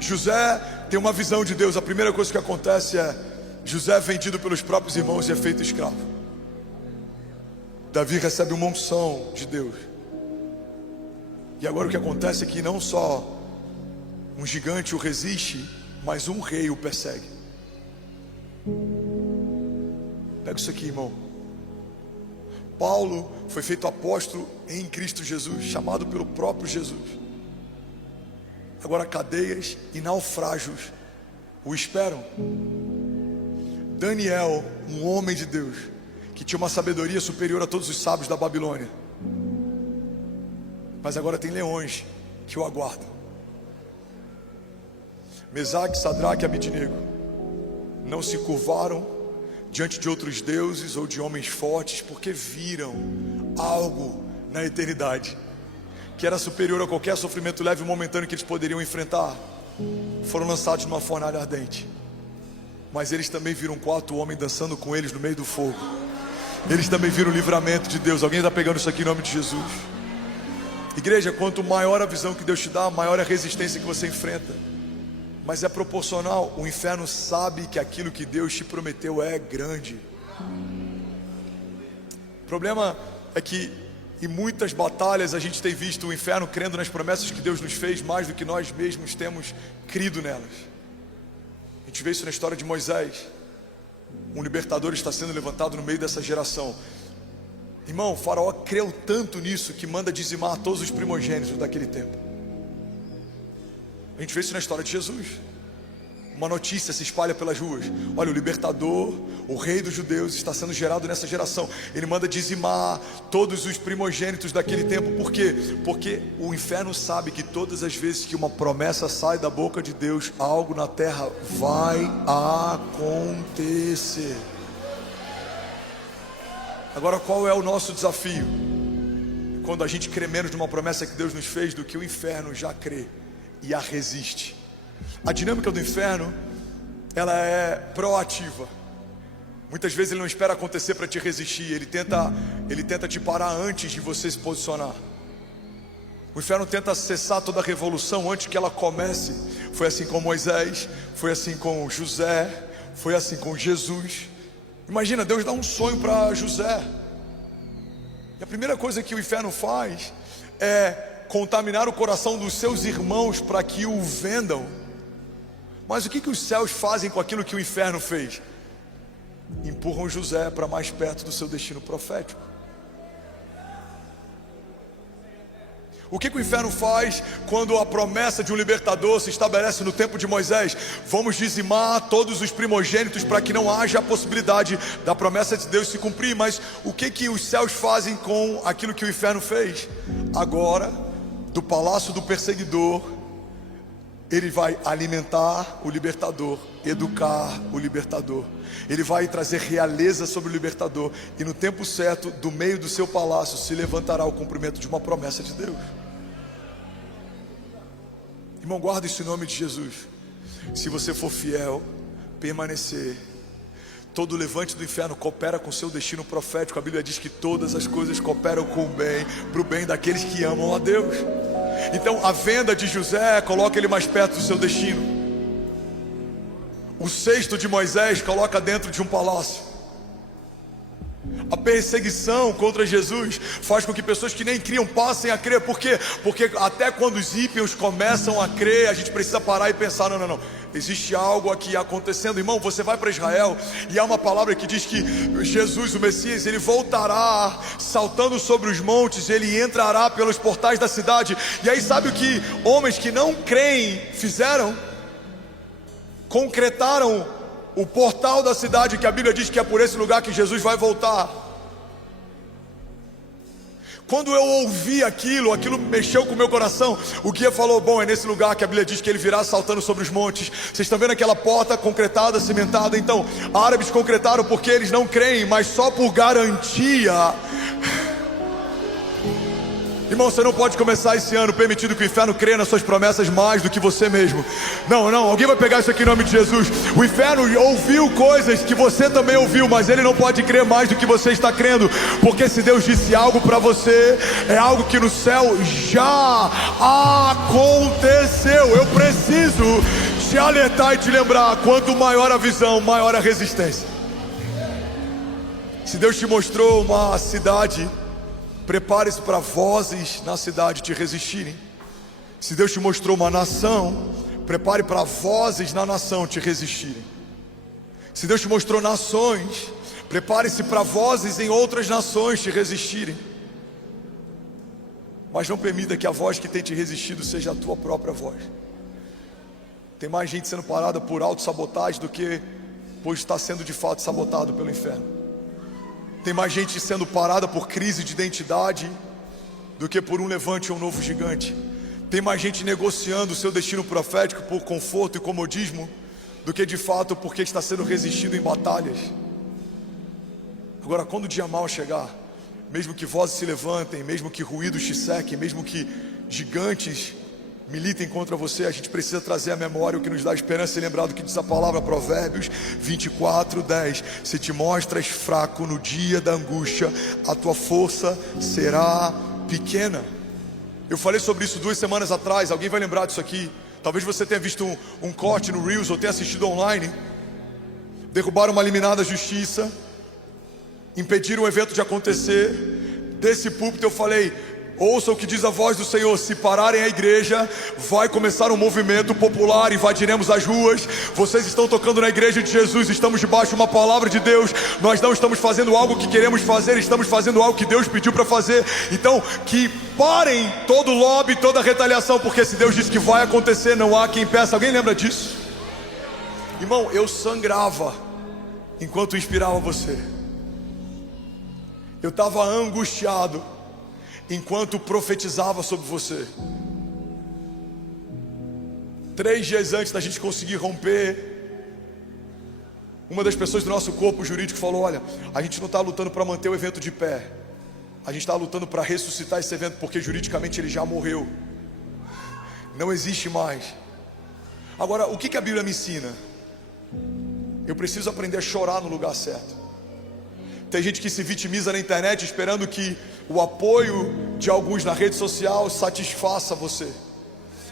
José tem uma visão de Deus. A primeira coisa que acontece é: José é vendido pelos próprios irmãos e é feito escravo. Davi recebe uma unção de Deus. E agora o que acontece é que não só um gigante o resiste, mas um rei o persegue. Pega isso aqui, irmão. Paulo foi feito apóstolo em Cristo Jesus, chamado pelo próprio Jesus. Agora cadeias e naufrágios o esperam. Daniel, um homem de Deus, que tinha uma sabedoria superior a todos os sábios da Babilônia, mas agora tem leões que o aguardam. Mesaque, Sadraque e Abednego não se curvaram diante de outros deuses ou de homens fortes, porque viram algo na eternidade que era superior a qualquer sofrimento leve e momentâneo que eles poderiam enfrentar. Foram lançados numa fornalha ardente, mas eles também viram um quarto homem dançando com eles no meio do fogo. Eles também viram o livramento de Deus. Alguém está pegando isso aqui em nome de Jesus? Igreja, quanto maior a visão que Deus te dá, maior a resistência que você enfrenta. Mas é proporcional. O inferno sabe que aquilo que Deus te prometeu é grande. O problema é que em muitas batalhas a gente tem visto o inferno crendo nas promessas que Deus nos fez mais do que nós mesmos temos crido nelas. A gente vê isso na história de Moisés. Um libertador está sendo levantado no meio dessa geração. Irmão, o Faraó creu tanto nisso que manda dizimar todos os primogênitos daquele tempo. A gente vê isso na história de Jesus. Uma notícia se espalha pelas ruas: olha, o libertador, o rei dos judeus, está sendo gerado nessa geração. Ele manda dizimar todos os primogênitos daquele tempo. Por quê? Porque o inferno sabe que todas as vezes que uma promessa sai da boca de Deus, algo na terra vai acontecer. Agora, qual é o nosso desafio? Quando a gente crê menos numa promessa que Deus nos fez do que o inferno já crê e a resiste. A dinâmica do inferno, ela é proativa. Muitas vezes ele não espera acontecer para te resistir. Ele tenta te parar antes de você se posicionar. O inferno tenta cessar toda a revolução antes que ela comece. Foi assim com Moisés, foi assim com José, foi assim com Jesus. Imagina, Deus dá um sonho para José, e a primeira coisa que o inferno faz é contaminar o coração dos seus irmãos para que o vendam, Mas o que os céus fazem com aquilo que o inferno fez? Empurram José para mais perto do seu destino profético. O que o inferno faz quando a promessa de um libertador se estabelece no tempo de Moisés? Vamos dizimar todos os primogênitos para que não haja a possibilidade da promessa de Deus se cumprir. Mas o que os céus fazem com aquilo que o inferno fez? Agora, do palácio do perseguidor, ele vai alimentar o libertador, educar o libertador. Ele vai trazer realeza sobre o libertador. E no tempo certo, do meio do seu palácio, se levantará o cumprimento de uma promessa de Deus. Irmão, guarda isso em nome de Jesus. Se você for fiel, permanecer, todo levante do inferno coopera com o seu destino profético. A Bíblia diz que todas as coisas cooperam com o bem, para o bem daqueles que amam a Deus. Então a venda de José coloca ele mais perto do seu destino. O cesto de Moisés coloca dentro de um palácio. A perseguição contra Jesus faz com que pessoas que nem criam passem a crer. Por quê? Porque até quando os ímpios começam a crer, a gente precisa parar e pensar, não. Existe algo aqui acontecendo. Irmão, você vai para Israel e há uma palavra que diz que Jesus, o Messias, ele voltará saltando sobre os montes, ele entrará pelos portais da cidade. E aí sabe o que homens que não creem fizeram? Concretaram o portal da cidade, que a Bíblia diz que é por esse lugar que Jesus vai voltar. Quando eu ouvi aquilo mexeu com o meu coração. O guia falou, bom, é nesse lugar que a Bíblia diz que ele virá saltando sobre os montes. Vocês estão vendo aquela porta concretada, cimentada? Então, árabes concretaram porque eles não creem, mas só por garantia. Irmão, você não pode começar esse ano permitindo que o inferno creia nas suas promessas mais do que você mesmo. Não, alguém vai pegar isso aqui em nome de Jesus. O inferno ouviu coisas que você também ouviu, mas ele não pode crer mais do que você está crendo. Porque se Deus disse algo para você, é algo que no céu já aconteceu. Eu preciso te alertar e te lembrar, quanto maior a visão, maior a resistência. Se Deus te mostrou uma cidade, prepare-se para vozes na cidade te resistirem. Se Deus te mostrou uma nação, prepare para vozes na nação te resistirem. Se Deus te mostrou nações, prepare-se para vozes em outras nações te resistirem. Mas não permita que a voz que tem te resistido seja a tua própria voz. Tem mais gente sendo parada por autossabotagem do que por estar sendo de fato sabotado pelo inferno. Tem mais gente sendo parada por crise de identidade do que por um levante ou um novo gigante. Tem mais gente negociando o seu destino profético por conforto e comodismo do que de fato porque está sendo resistido em batalhas. Agora, quando o dia mau chegar, mesmo que vozes se levantem, mesmo que ruídos te sequem, mesmo que gigantes militem contra você, a gente precisa trazer à memória o que nos dá esperança e lembrar do que diz a palavra, Provérbios 24:10. Se te mostras fraco no dia da angústia, a tua força será pequena. Eu falei sobre isso 2 semanas atrás. Alguém vai lembrar disso aqui? Talvez você tenha visto um corte no Reels ou tenha assistido online. Derrubaram uma liminar da justiça, impediram o evento de acontecer. Desse púlpito eu falei, ouça o que diz a voz do Senhor: se pararem a igreja, vai começar um movimento popular, invadiremos as ruas. Vocês estão tocando na igreja de Jesus, estamos debaixo de uma palavra de Deus. Nós não estamos fazendo algo que queremos fazer, estamos fazendo algo que Deus pediu para fazer. Então que parem todo lobby, toda retaliação, porque se Deus disse que vai acontecer, não há quem peça. Alguém lembra disso? Irmão, eu sangrava enquanto inspirava você. Eu estava angustiado enquanto profetizava sobre você. 3 dias antes da gente conseguir romper, uma das pessoas do nosso corpo jurídico falou: olha, a gente não está lutando para manter o evento de pé, a gente está lutando para ressuscitar esse evento, porque juridicamente ele já morreu, não existe mais. Agora, o que a Bíblia me ensina? Eu preciso aprender a chorar no lugar certo. Tem gente que se vitimiza na internet esperando que o apoio de alguns na rede social satisfaça você.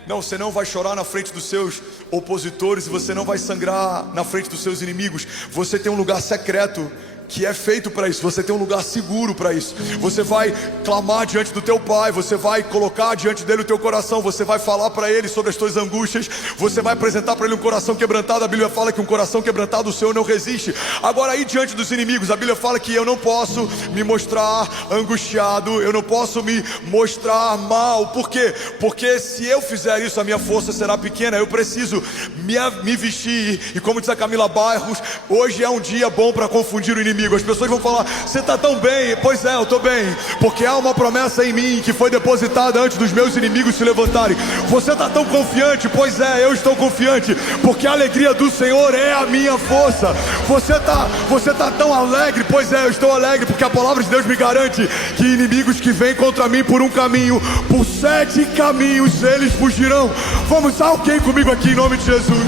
Não, você não vai chorar na frente dos seus opositores e você não vai sangrar na frente dos seus inimigos. Você tem um lugar secreto que é feito para isso. Você tem um lugar seguro para isso. Você vai clamar diante do teu pai, você vai colocar diante dele o teu coração, você vai falar para ele sobre as tuas angústias, você vai apresentar para ele um coração quebrantado. A Bíblia fala que um coração quebrantado o Senhor não resiste. Agora aí diante dos inimigos, a Bíblia fala que eu não posso me mostrar angustiado, eu não posso me mostrar mal. Por quê? Porque se eu fizer isso, a minha força será pequena. Eu preciso me vestir, e como diz a Camila Barros, hoje é um dia bom para confundir o inimigo. As pessoas vão falar: você está tão bem. Pois é, eu estou bem, porque há uma promessa em mim que foi depositada antes dos meus inimigos se levantarem. Você está tão confiante. Pois é, eu estou confiante, porque a alegria do Senhor é a minha força. Você tá tão alegre. Pois é, eu estou alegre, porque a palavra de Deus me garante que inimigos que vêm contra mim por um caminho, por 7 caminhos eles fugirão. Vamos, alguém comigo aqui em nome de Jesus.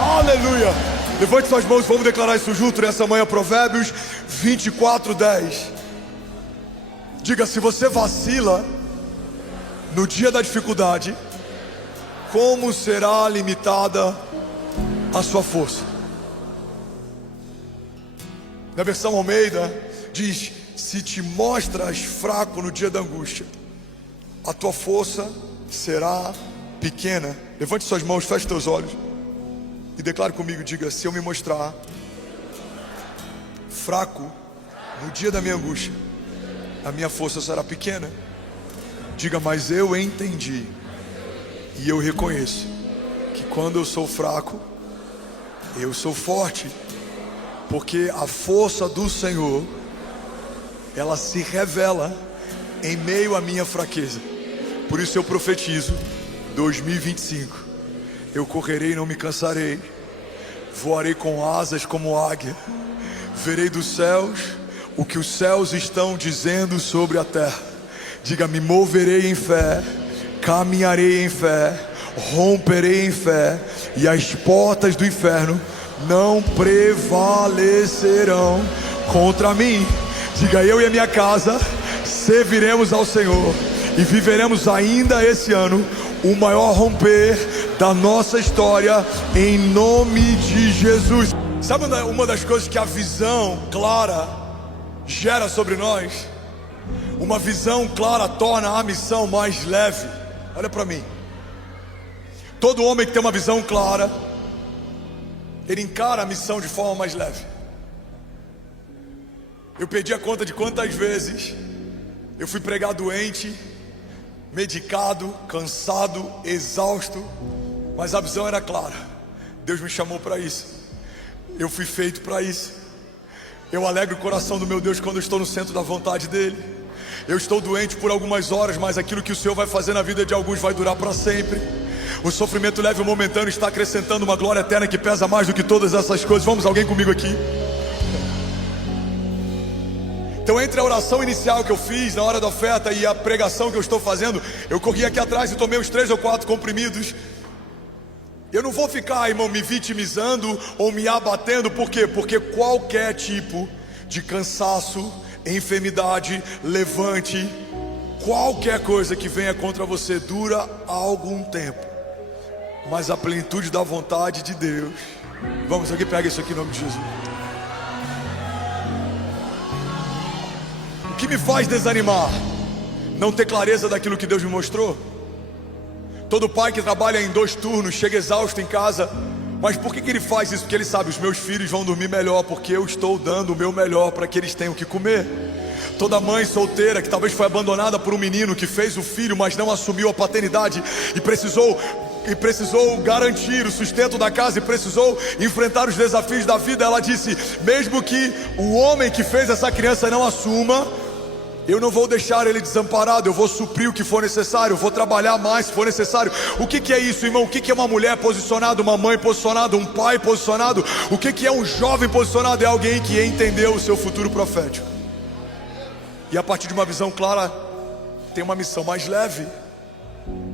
Aleluia. Levante suas mãos, vamos declarar isso junto nessa manhã. Provérbios 24:10. Diga: se você vacila no dia da dificuldade, como será limitada a sua força? Na versão Almeida diz: se te mostras fraco no dia da angústia, a tua força será pequena. Levante suas mãos, feche teus olhos e declare comigo. Diga: se eu me mostrar fraco no dia da minha angústia, a minha força será pequena. Diga: mas eu entendi e eu reconheço que quando eu sou fraco, eu sou forte, porque a força do Senhor, ela se revela em meio à minha fraqueza. Por isso eu profetizo 2025: eu correrei e não me cansarei, voarei com asas como águia, verei dos céus o que os céus estão dizendo sobre a terra. Diga: me moverei em fé, caminharei em fé, romperei em fé, e as portas do inferno não prevalecerão contra mim. Diga: eu e a minha casa serviremos ao Senhor e viveremos ainda esse ano o maior romper da nossa história, em nome de Jesus. Sabe uma das coisas que a visão clara gera sobre nós? Uma visão clara torna a missão mais leve. Olha para mim. Todo homem que tem uma visão clara, ele encara a missão de forma mais leve. Eu perdi a conta de quantas vezes eu fui pregar doente, medicado, cansado, exausto, mas a visão era clara. Deus me chamou para isso. Eu fui feito para isso. Eu alegro o coração do meu Deus quando eu estou no centro da vontade dele. Eu estou doente por algumas horas, mas aquilo que o Senhor vai fazer na vida de alguns vai durar para sempre. O sofrimento leve e momentâneo está acrescentando uma glória eterna que pesa mais do que todas essas coisas. Vamos, alguém comigo aqui? Então, entre a oração inicial que eu fiz na hora da oferta e a pregação que eu estou fazendo, eu corri aqui atrás e tomei uns 3 ou 4 comprimidos. Eu não vou ficar, irmão, me vitimizando ou me abatendo. Por quê? Porque qualquer tipo de cansaço, enfermidade, levante, qualquer coisa que venha contra você dura algum tempo, mas a plenitude da vontade de Deus. Vamos, alguém pega isso aqui em nome de Jesus. O que me faz desanimar? Não ter clareza daquilo que Deus me mostrou. Todo pai que trabalha em 2 turnos chega exausto em casa. Mas por que ele faz isso? Porque ele sabe: os meus filhos vão dormir melhor, porque eu estou dando o meu melhor para que eles tenham o que comer. Toda mãe solteira que talvez foi abandonada por um menino que fez o filho, mas não assumiu a paternidade e precisou garantir o sustento da casa e precisou enfrentar os desafios da vida, ela disse: mesmo que o homem que fez essa criança não assuma, eu não vou deixar ele desamparado, eu vou suprir o que for necessário, eu vou trabalhar mais se for necessário. O que é isso, irmão? O que é uma mulher posicionada, uma mãe posicionada, um pai posicionado? O que é um jovem posicionado? É alguém que entendeu o seu futuro profético. E a partir de uma visão clara, tem uma missão mais leve.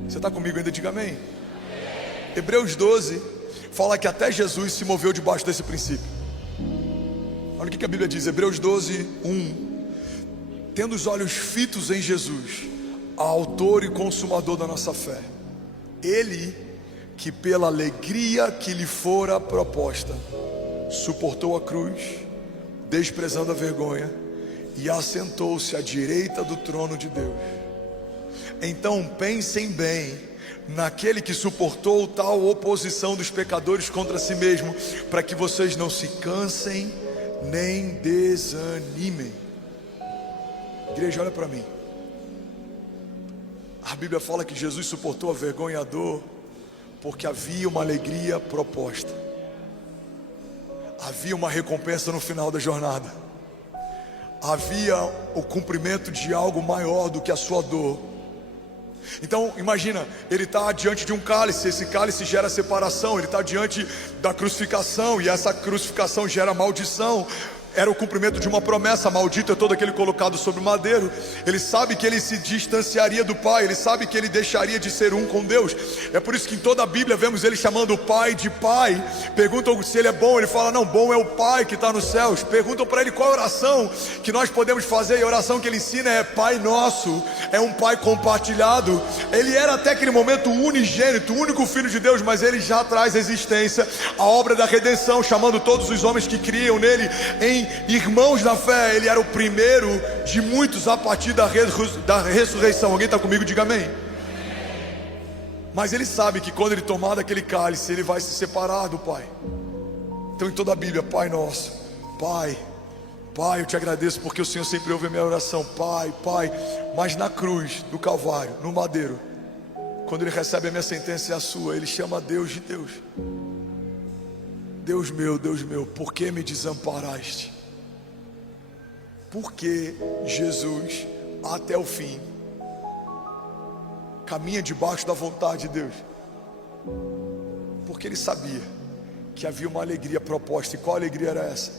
Você está comigo ainda? Diga amém. Hebreus 12 fala que até Jesus se moveu debaixo desse princípio. Olha o que a Bíblia diz, Hebreus 12, 1. Tendo os olhos fitos em Jesus, autor e consumador da nossa fé, ele que pela alegria que lhe fora proposta, suportou a cruz, desprezando a vergonha, e assentou-se à direita do trono de Deus. Então pensem bem naquele que suportou tal oposição dos pecadores contra si mesmo, para que vocês não se cansem nem desanimem. Igreja, olha para mim. A Bíblia fala que Jesus suportou a vergonha e a dor porque havia uma alegria proposta, havia uma recompensa no final da jornada, havia o cumprimento de algo maior do que a sua dor. Então imagina, ele está diante de um cálice, esse cálice gera separação, ele está diante da crucificação, e essa crucificação gera maldição. Era o cumprimento de uma promessa. Maldito é todo aquele colocado sobre o madeiro. Ele sabe que ele se distanciaria do Pai, ele sabe que ele deixaria de ser um com Deus. É por isso que em toda a Bíblia vemos ele chamando o Pai de Pai. Perguntam se ele é bom, ele fala: não, bom é o Pai que está nos céus. Perguntam para ele qual a oração que nós podemos fazer, e a oração que ele ensina é Pai Nosso. É um Pai compartilhado. Ele era até aquele momento unigênito, o único Filho de Deus, mas ele já traz existência, a obra da redenção, chamando todos os homens que criam nele em irmãos da fé. Ele era o primeiro de muitos a partir da ressurreição. Alguém está comigo? Diga amém. Mas ele sabe que quando ele tomar daquele cálice, ele vai se separar do Pai. Então em toda a Bíblia, Pai Nosso, Pai, Pai, eu te agradeço porque o Senhor sempre ouve a minha oração, Pai, Pai. Mas na cruz do Calvário, no madeiro, quando ele recebe a minha sentença e a sua, ele chama Deus de Deus. Deus meu, por que me desamparaste? Porque Jesus, até o fim, caminha debaixo da vontade de Deus, porque ele sabia que havia uma alegria proposta. E qual alegria era essa?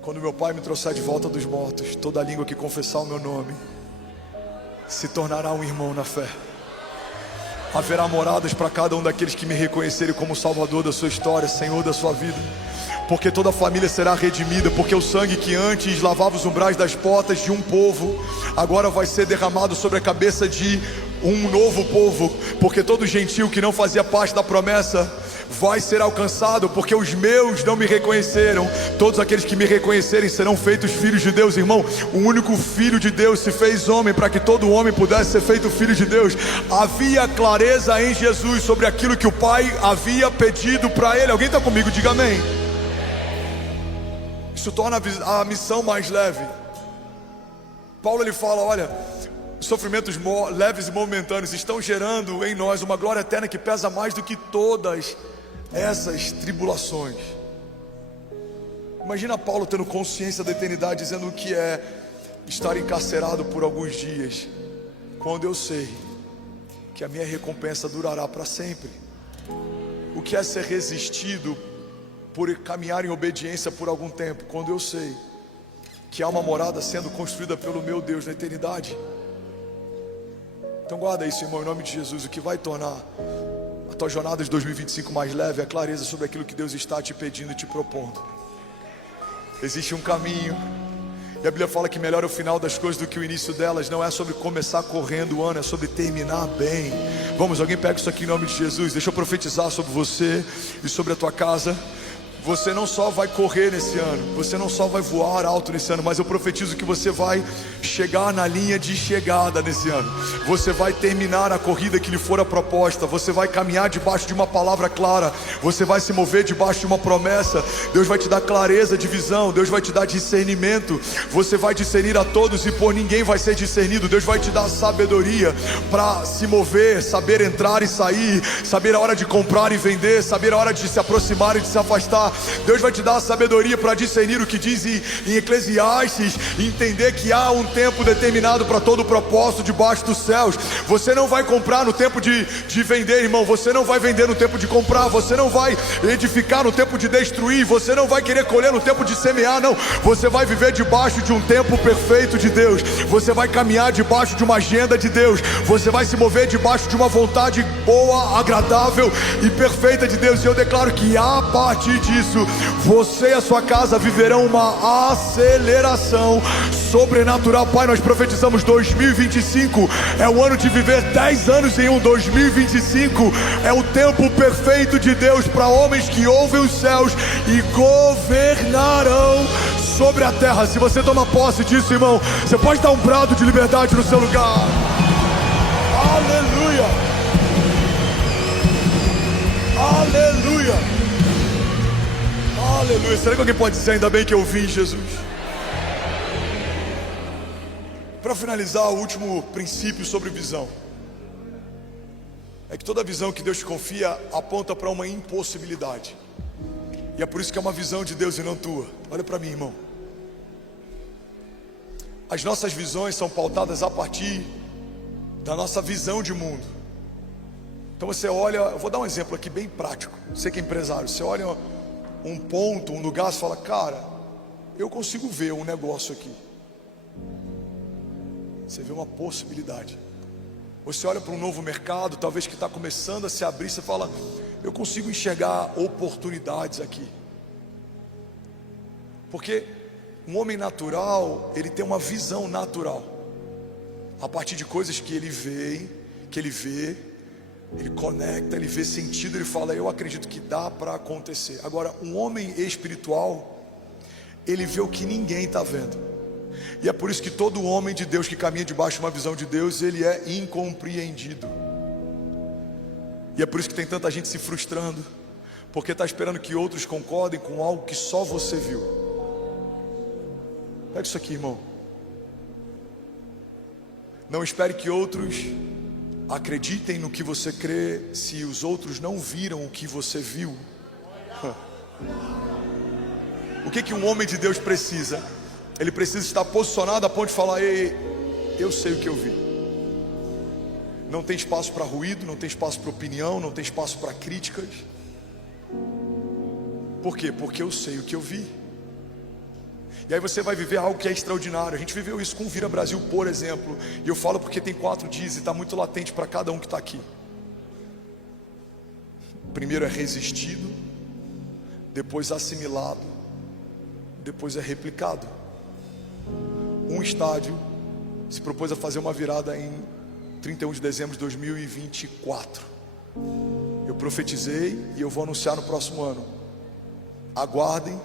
Quando meu Pai me trouxer de volta dos mortos, toda língua que confessar o meu nome se tornará um irmão na fé. Haverá moradas para cada um daqueles que me reconhecerem como Salvador da sua história, Senhor da sua vida. Porque toda a família será redimida, porque o sangue que antes lavava os umbrais das portas de um povo, agora vai ser derramado sobre a cabeça de um novo povo. Porque todo gentil que não fazia parte da promessa vai ser alcançado, porque os meus não me reconheceram. Todos aqueles que me reconhecerem serão feitos filhos de Deus. Irmão, o único Filho de Deus se fez homem para que todo homem pudesse ser feito filho de Deus. Havia clareza em Jesus sobre aquilo que o Pai havia pedido para ele. Alguém está comigo? Diga amém. Isso torna a missão mais leve. Paulo ele fala: olha, sofrimentos leves e momentâneos estão gerando em nós uma glória eterna que pesa mais do que todas essas tribulações. Imagina Paulo tendo consciência da eternidade, dizendo o que é estar encarcerado por alguns dias, quando eu sei que a minha recompensa durará para sempre. O que é ser resistido por caminhar em obediência por algum tempo, quando eu sei que há uma morada sendo construída pelo meu Deus na eternidade. Então guarda isso, irmão, em nome de Jesus. O que vai tornar a tua jornada de 2025 mais leve é a clareza sobre aquilo que Deus está te pedindo e te propondo. Existe um caminho, e a Bíblia fala que melhor é o final das coisas do que o início delas. Não é sobre começar correndo o ano, é sobre terminar bem. Vamos, alguém pega isso aqui em nome de Jesus. Deixa eu profetizar sobre você e sobre a tua casa. Você não só vai correr nesse ano, você não só vai voar alto nesse ano, mas eu profetizo que você vai chegar na linha de chegada nesse ano. Você vai terminar a corrida que lhe for a proposta. Você vai caminhar debaixo de uma palavra clara. Você vai se mover debaixo de uma promessa. Deus vai te dar clareza de visão. Deus vai te dar discernimento. Você vai discernir a todos e por ninguém vai ser discernido. Deus vai te dar sabedoria para se mover, saber entrar e sair, saber a hora de comprar e vender, saber a hora de se aproximar e de se afastar. Deus vai te dar a sabedoria para discernir o que diz em Eclesiastes, e entender que há um tempo determinado para todo o propósito debaixo dos céus. Você não vai comprar no tempo de vender, irmão. Você não vai vender no tempo de comprar. Você não vai edificar no tempo de destruir. Você não vai querer colher no tempo de semear, não. Você vai viver debaixo de um tempo perfeito de Deus. Você vai caminhar debaixo de uma agenda de Deus. Você vai se mover debaixo de uma vontade boa, agradável e perfeita de Deus. E eu declaro que a partir disso, você e a sua casa viverão uma aceleração sobrenatural. Pai, nós profetizamos 2025 é o ano de viver 10 anos em um. 2025 é o tempo perfeito de Deus para homens que ouvem os céus e governarão sobre a terra. Se você toma posse disso, irmão, você pode dar um brado de liberdade no seu lugar. Aleluia! Aleluia! Aleluia! Será que alguém pode dizer, ainda bem que eu vim, Jesus? Para finalizar, o último princípio sobre visão é que toda visão que Deus te confia aponta para uma impossibilidade. E é por isso que é uma visão de Deus e não tua. Olha para mim, irmão. As nossas visões são pautadas a partir da nossa visão de mundo. Então você olha, eu vou dar um exemplo aqui bem prático. Você que é empresário, você olha um ponto, um lugar, você fala, cara, eu consigo ver um negócio aqui. Você vê uma possibilidade. Você olha para um novo mercado, talvez que está começando a se abrir, você fala, eu consigo enxergar oportunidades aqui. Porque um homem natural, ele tem uma visão natural. A partir de coisas que ele vê, ele conecta, ele vê sentido, ele fala, eu acredito que dá para acontecer. Agora, um homem espiritual, ele vê o que ninguém está vendo. E é por isso que todo homem de Deus que caminha debaixo de uma visão de Deus, ele é incompreendido. E é por isso que tem tanta gente se frustrando, porque está esperando que outros concordem com algo que só você viu. Pega isso aqui, irmão. Não espere que outros acreditem no que você crê, se os outros não viram o que você viu. O que um homem de Deus precisa? Ele precisa estar posicionado a ponto de falar, ei, eu sei o que eu vi. Não tem espaço para ruído, não tem espaço para opinião, não tem espaço para críticas. Por quê? Porque eu sei o que eu vi. E aí você vai viver algo que é extraordinário. A gente viveu isso com o Vira Brasil, por exemplo. E eu falo porque tem 4 dias e está muito latente para cada um que está aqui. Primeiro é resistido, depois assimilado, depois é replicado. Um estádio se propôs a fazer uma virada em 31 de dezembro de 2024. Eu profetizei e eu vou anunciar no próximo ano. Aguardem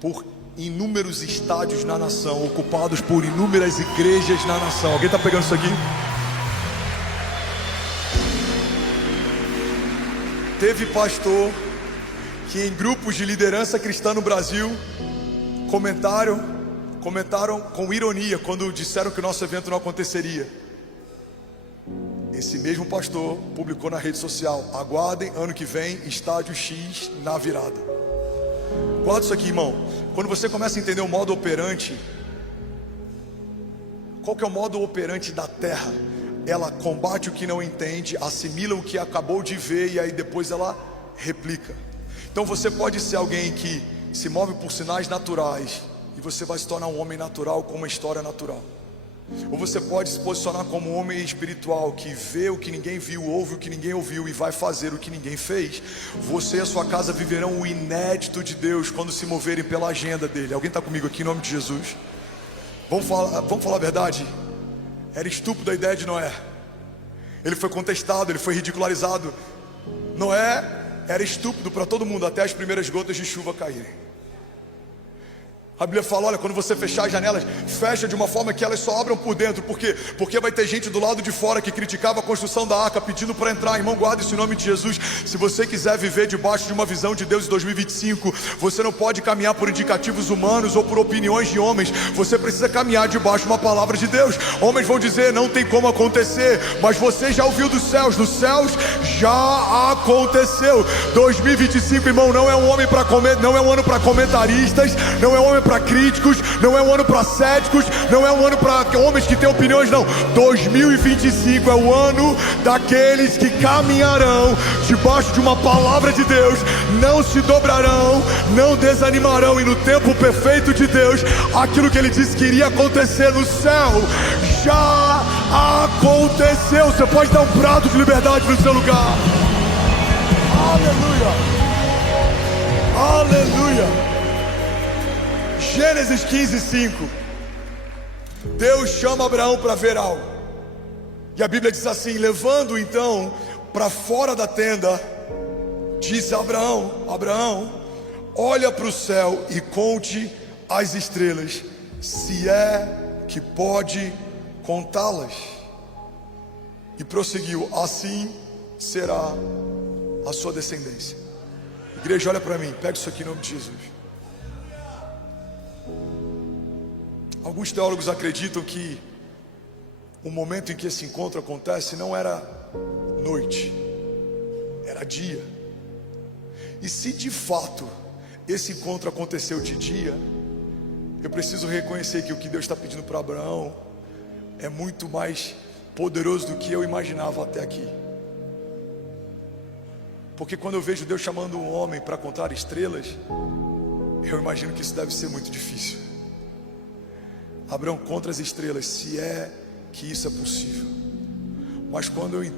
por inúmeros estádios na nação, ocupados por inúmeras igrejas na nação. Alguém está pegando isso aqui? Teve pastor que em grupos de liderança cristã no Brasil comentaram com ironia quando disseram que o nosso evento não aconteceria. Esse mesmo pastor publicou na rede social, aguardem ano que vem, estádio X na virada. Guarda isso aqui, irmão. Quando você começa a entender o modo operante, qual que é o modo operante da terra? Ela combate o que não entende, assimila o que acabou de ver e aí depois ela replica. Então você pode ser alguém que se move por sinais naturais e você vai se tornar um homem natural com uma história natural. Ou você pode se posicionar como um homem espiritual que vê o que ninguém viu, ouve o que ninguém ouviu e vai fazer o que ninguém fez. Você e a sua casa viverão o inédito de Deus quando se moverem pela agenda dele. Alguém está comigo aqui em nome de Jesus? Vamos falar a verdade? Era estúpido a ideia de Noé. Ele foi contestado, ele foi ridicularizado. Noé era estúpido para todo mundo até as primeiras gotas de chuva caírem. A Bíblia fala, olha, quando você fechar as janelas, fecha de uma forma que elas só abram por dentro. Por quê? Porque vai ter gente do lado de fora que criticava a construção da arca, pedindo para entrar. Irmão, guarda isso em nome de Jesus. Se você quiser viver debaixo de uma visão de Deus em 2025, você não pode caminhar por indicativos humanos ou por opiniões de homens. Você precisa caminhar debaixo de uma palavra de Deus. Homens vão dizer, não tem como acontecer, mas você já ouviu dos céus. Nos céus já aconteceu. 2025, irmão, não é um homem para comer, não é um ano para comentaristas, não é um homem para críticos, não é um ano para céticos, não é um ano para homens que têm opiniões, não. 2025 é o ano daqueles que caminharão debaixo de uma palavra de Deus, não se dobrarão, não desanimarão, e no tempo perfeito de Deus, aquilo que ele disse que iria acontecer no céu, já aconteceu. Você pode dar um brado de liberdade no seu lugar. Aleluia, aleluia. Gênesis 15:5. Deus chama Abraão para ver algo. E a Bíblia diz assim: levando então para fora da tenda, disse a Abraão: Abraão, olha para o céu e conte as estrelas, se é que pode contá-las. E prosseguiu: assim será a sua descendência. Igreja, olha para mim, pega isso aqui em nome de Jesus. Alguns teólogos acreditam que o momento em que esse encontro acontece não era noite, era dia. E se de fato esse encontro aconteceu de dia, eu preciso reconhecer que o que Deus está pedindo para Abraão é muito mais poderoso do que eu imaginava até aqui. Porque quando eu vejo Deus chamando um homem para contar estrelas, eu imagino que isso deve ser muito difícil. Abraão contra as estrelas, se é que isso é possível. Mas quando eu entendo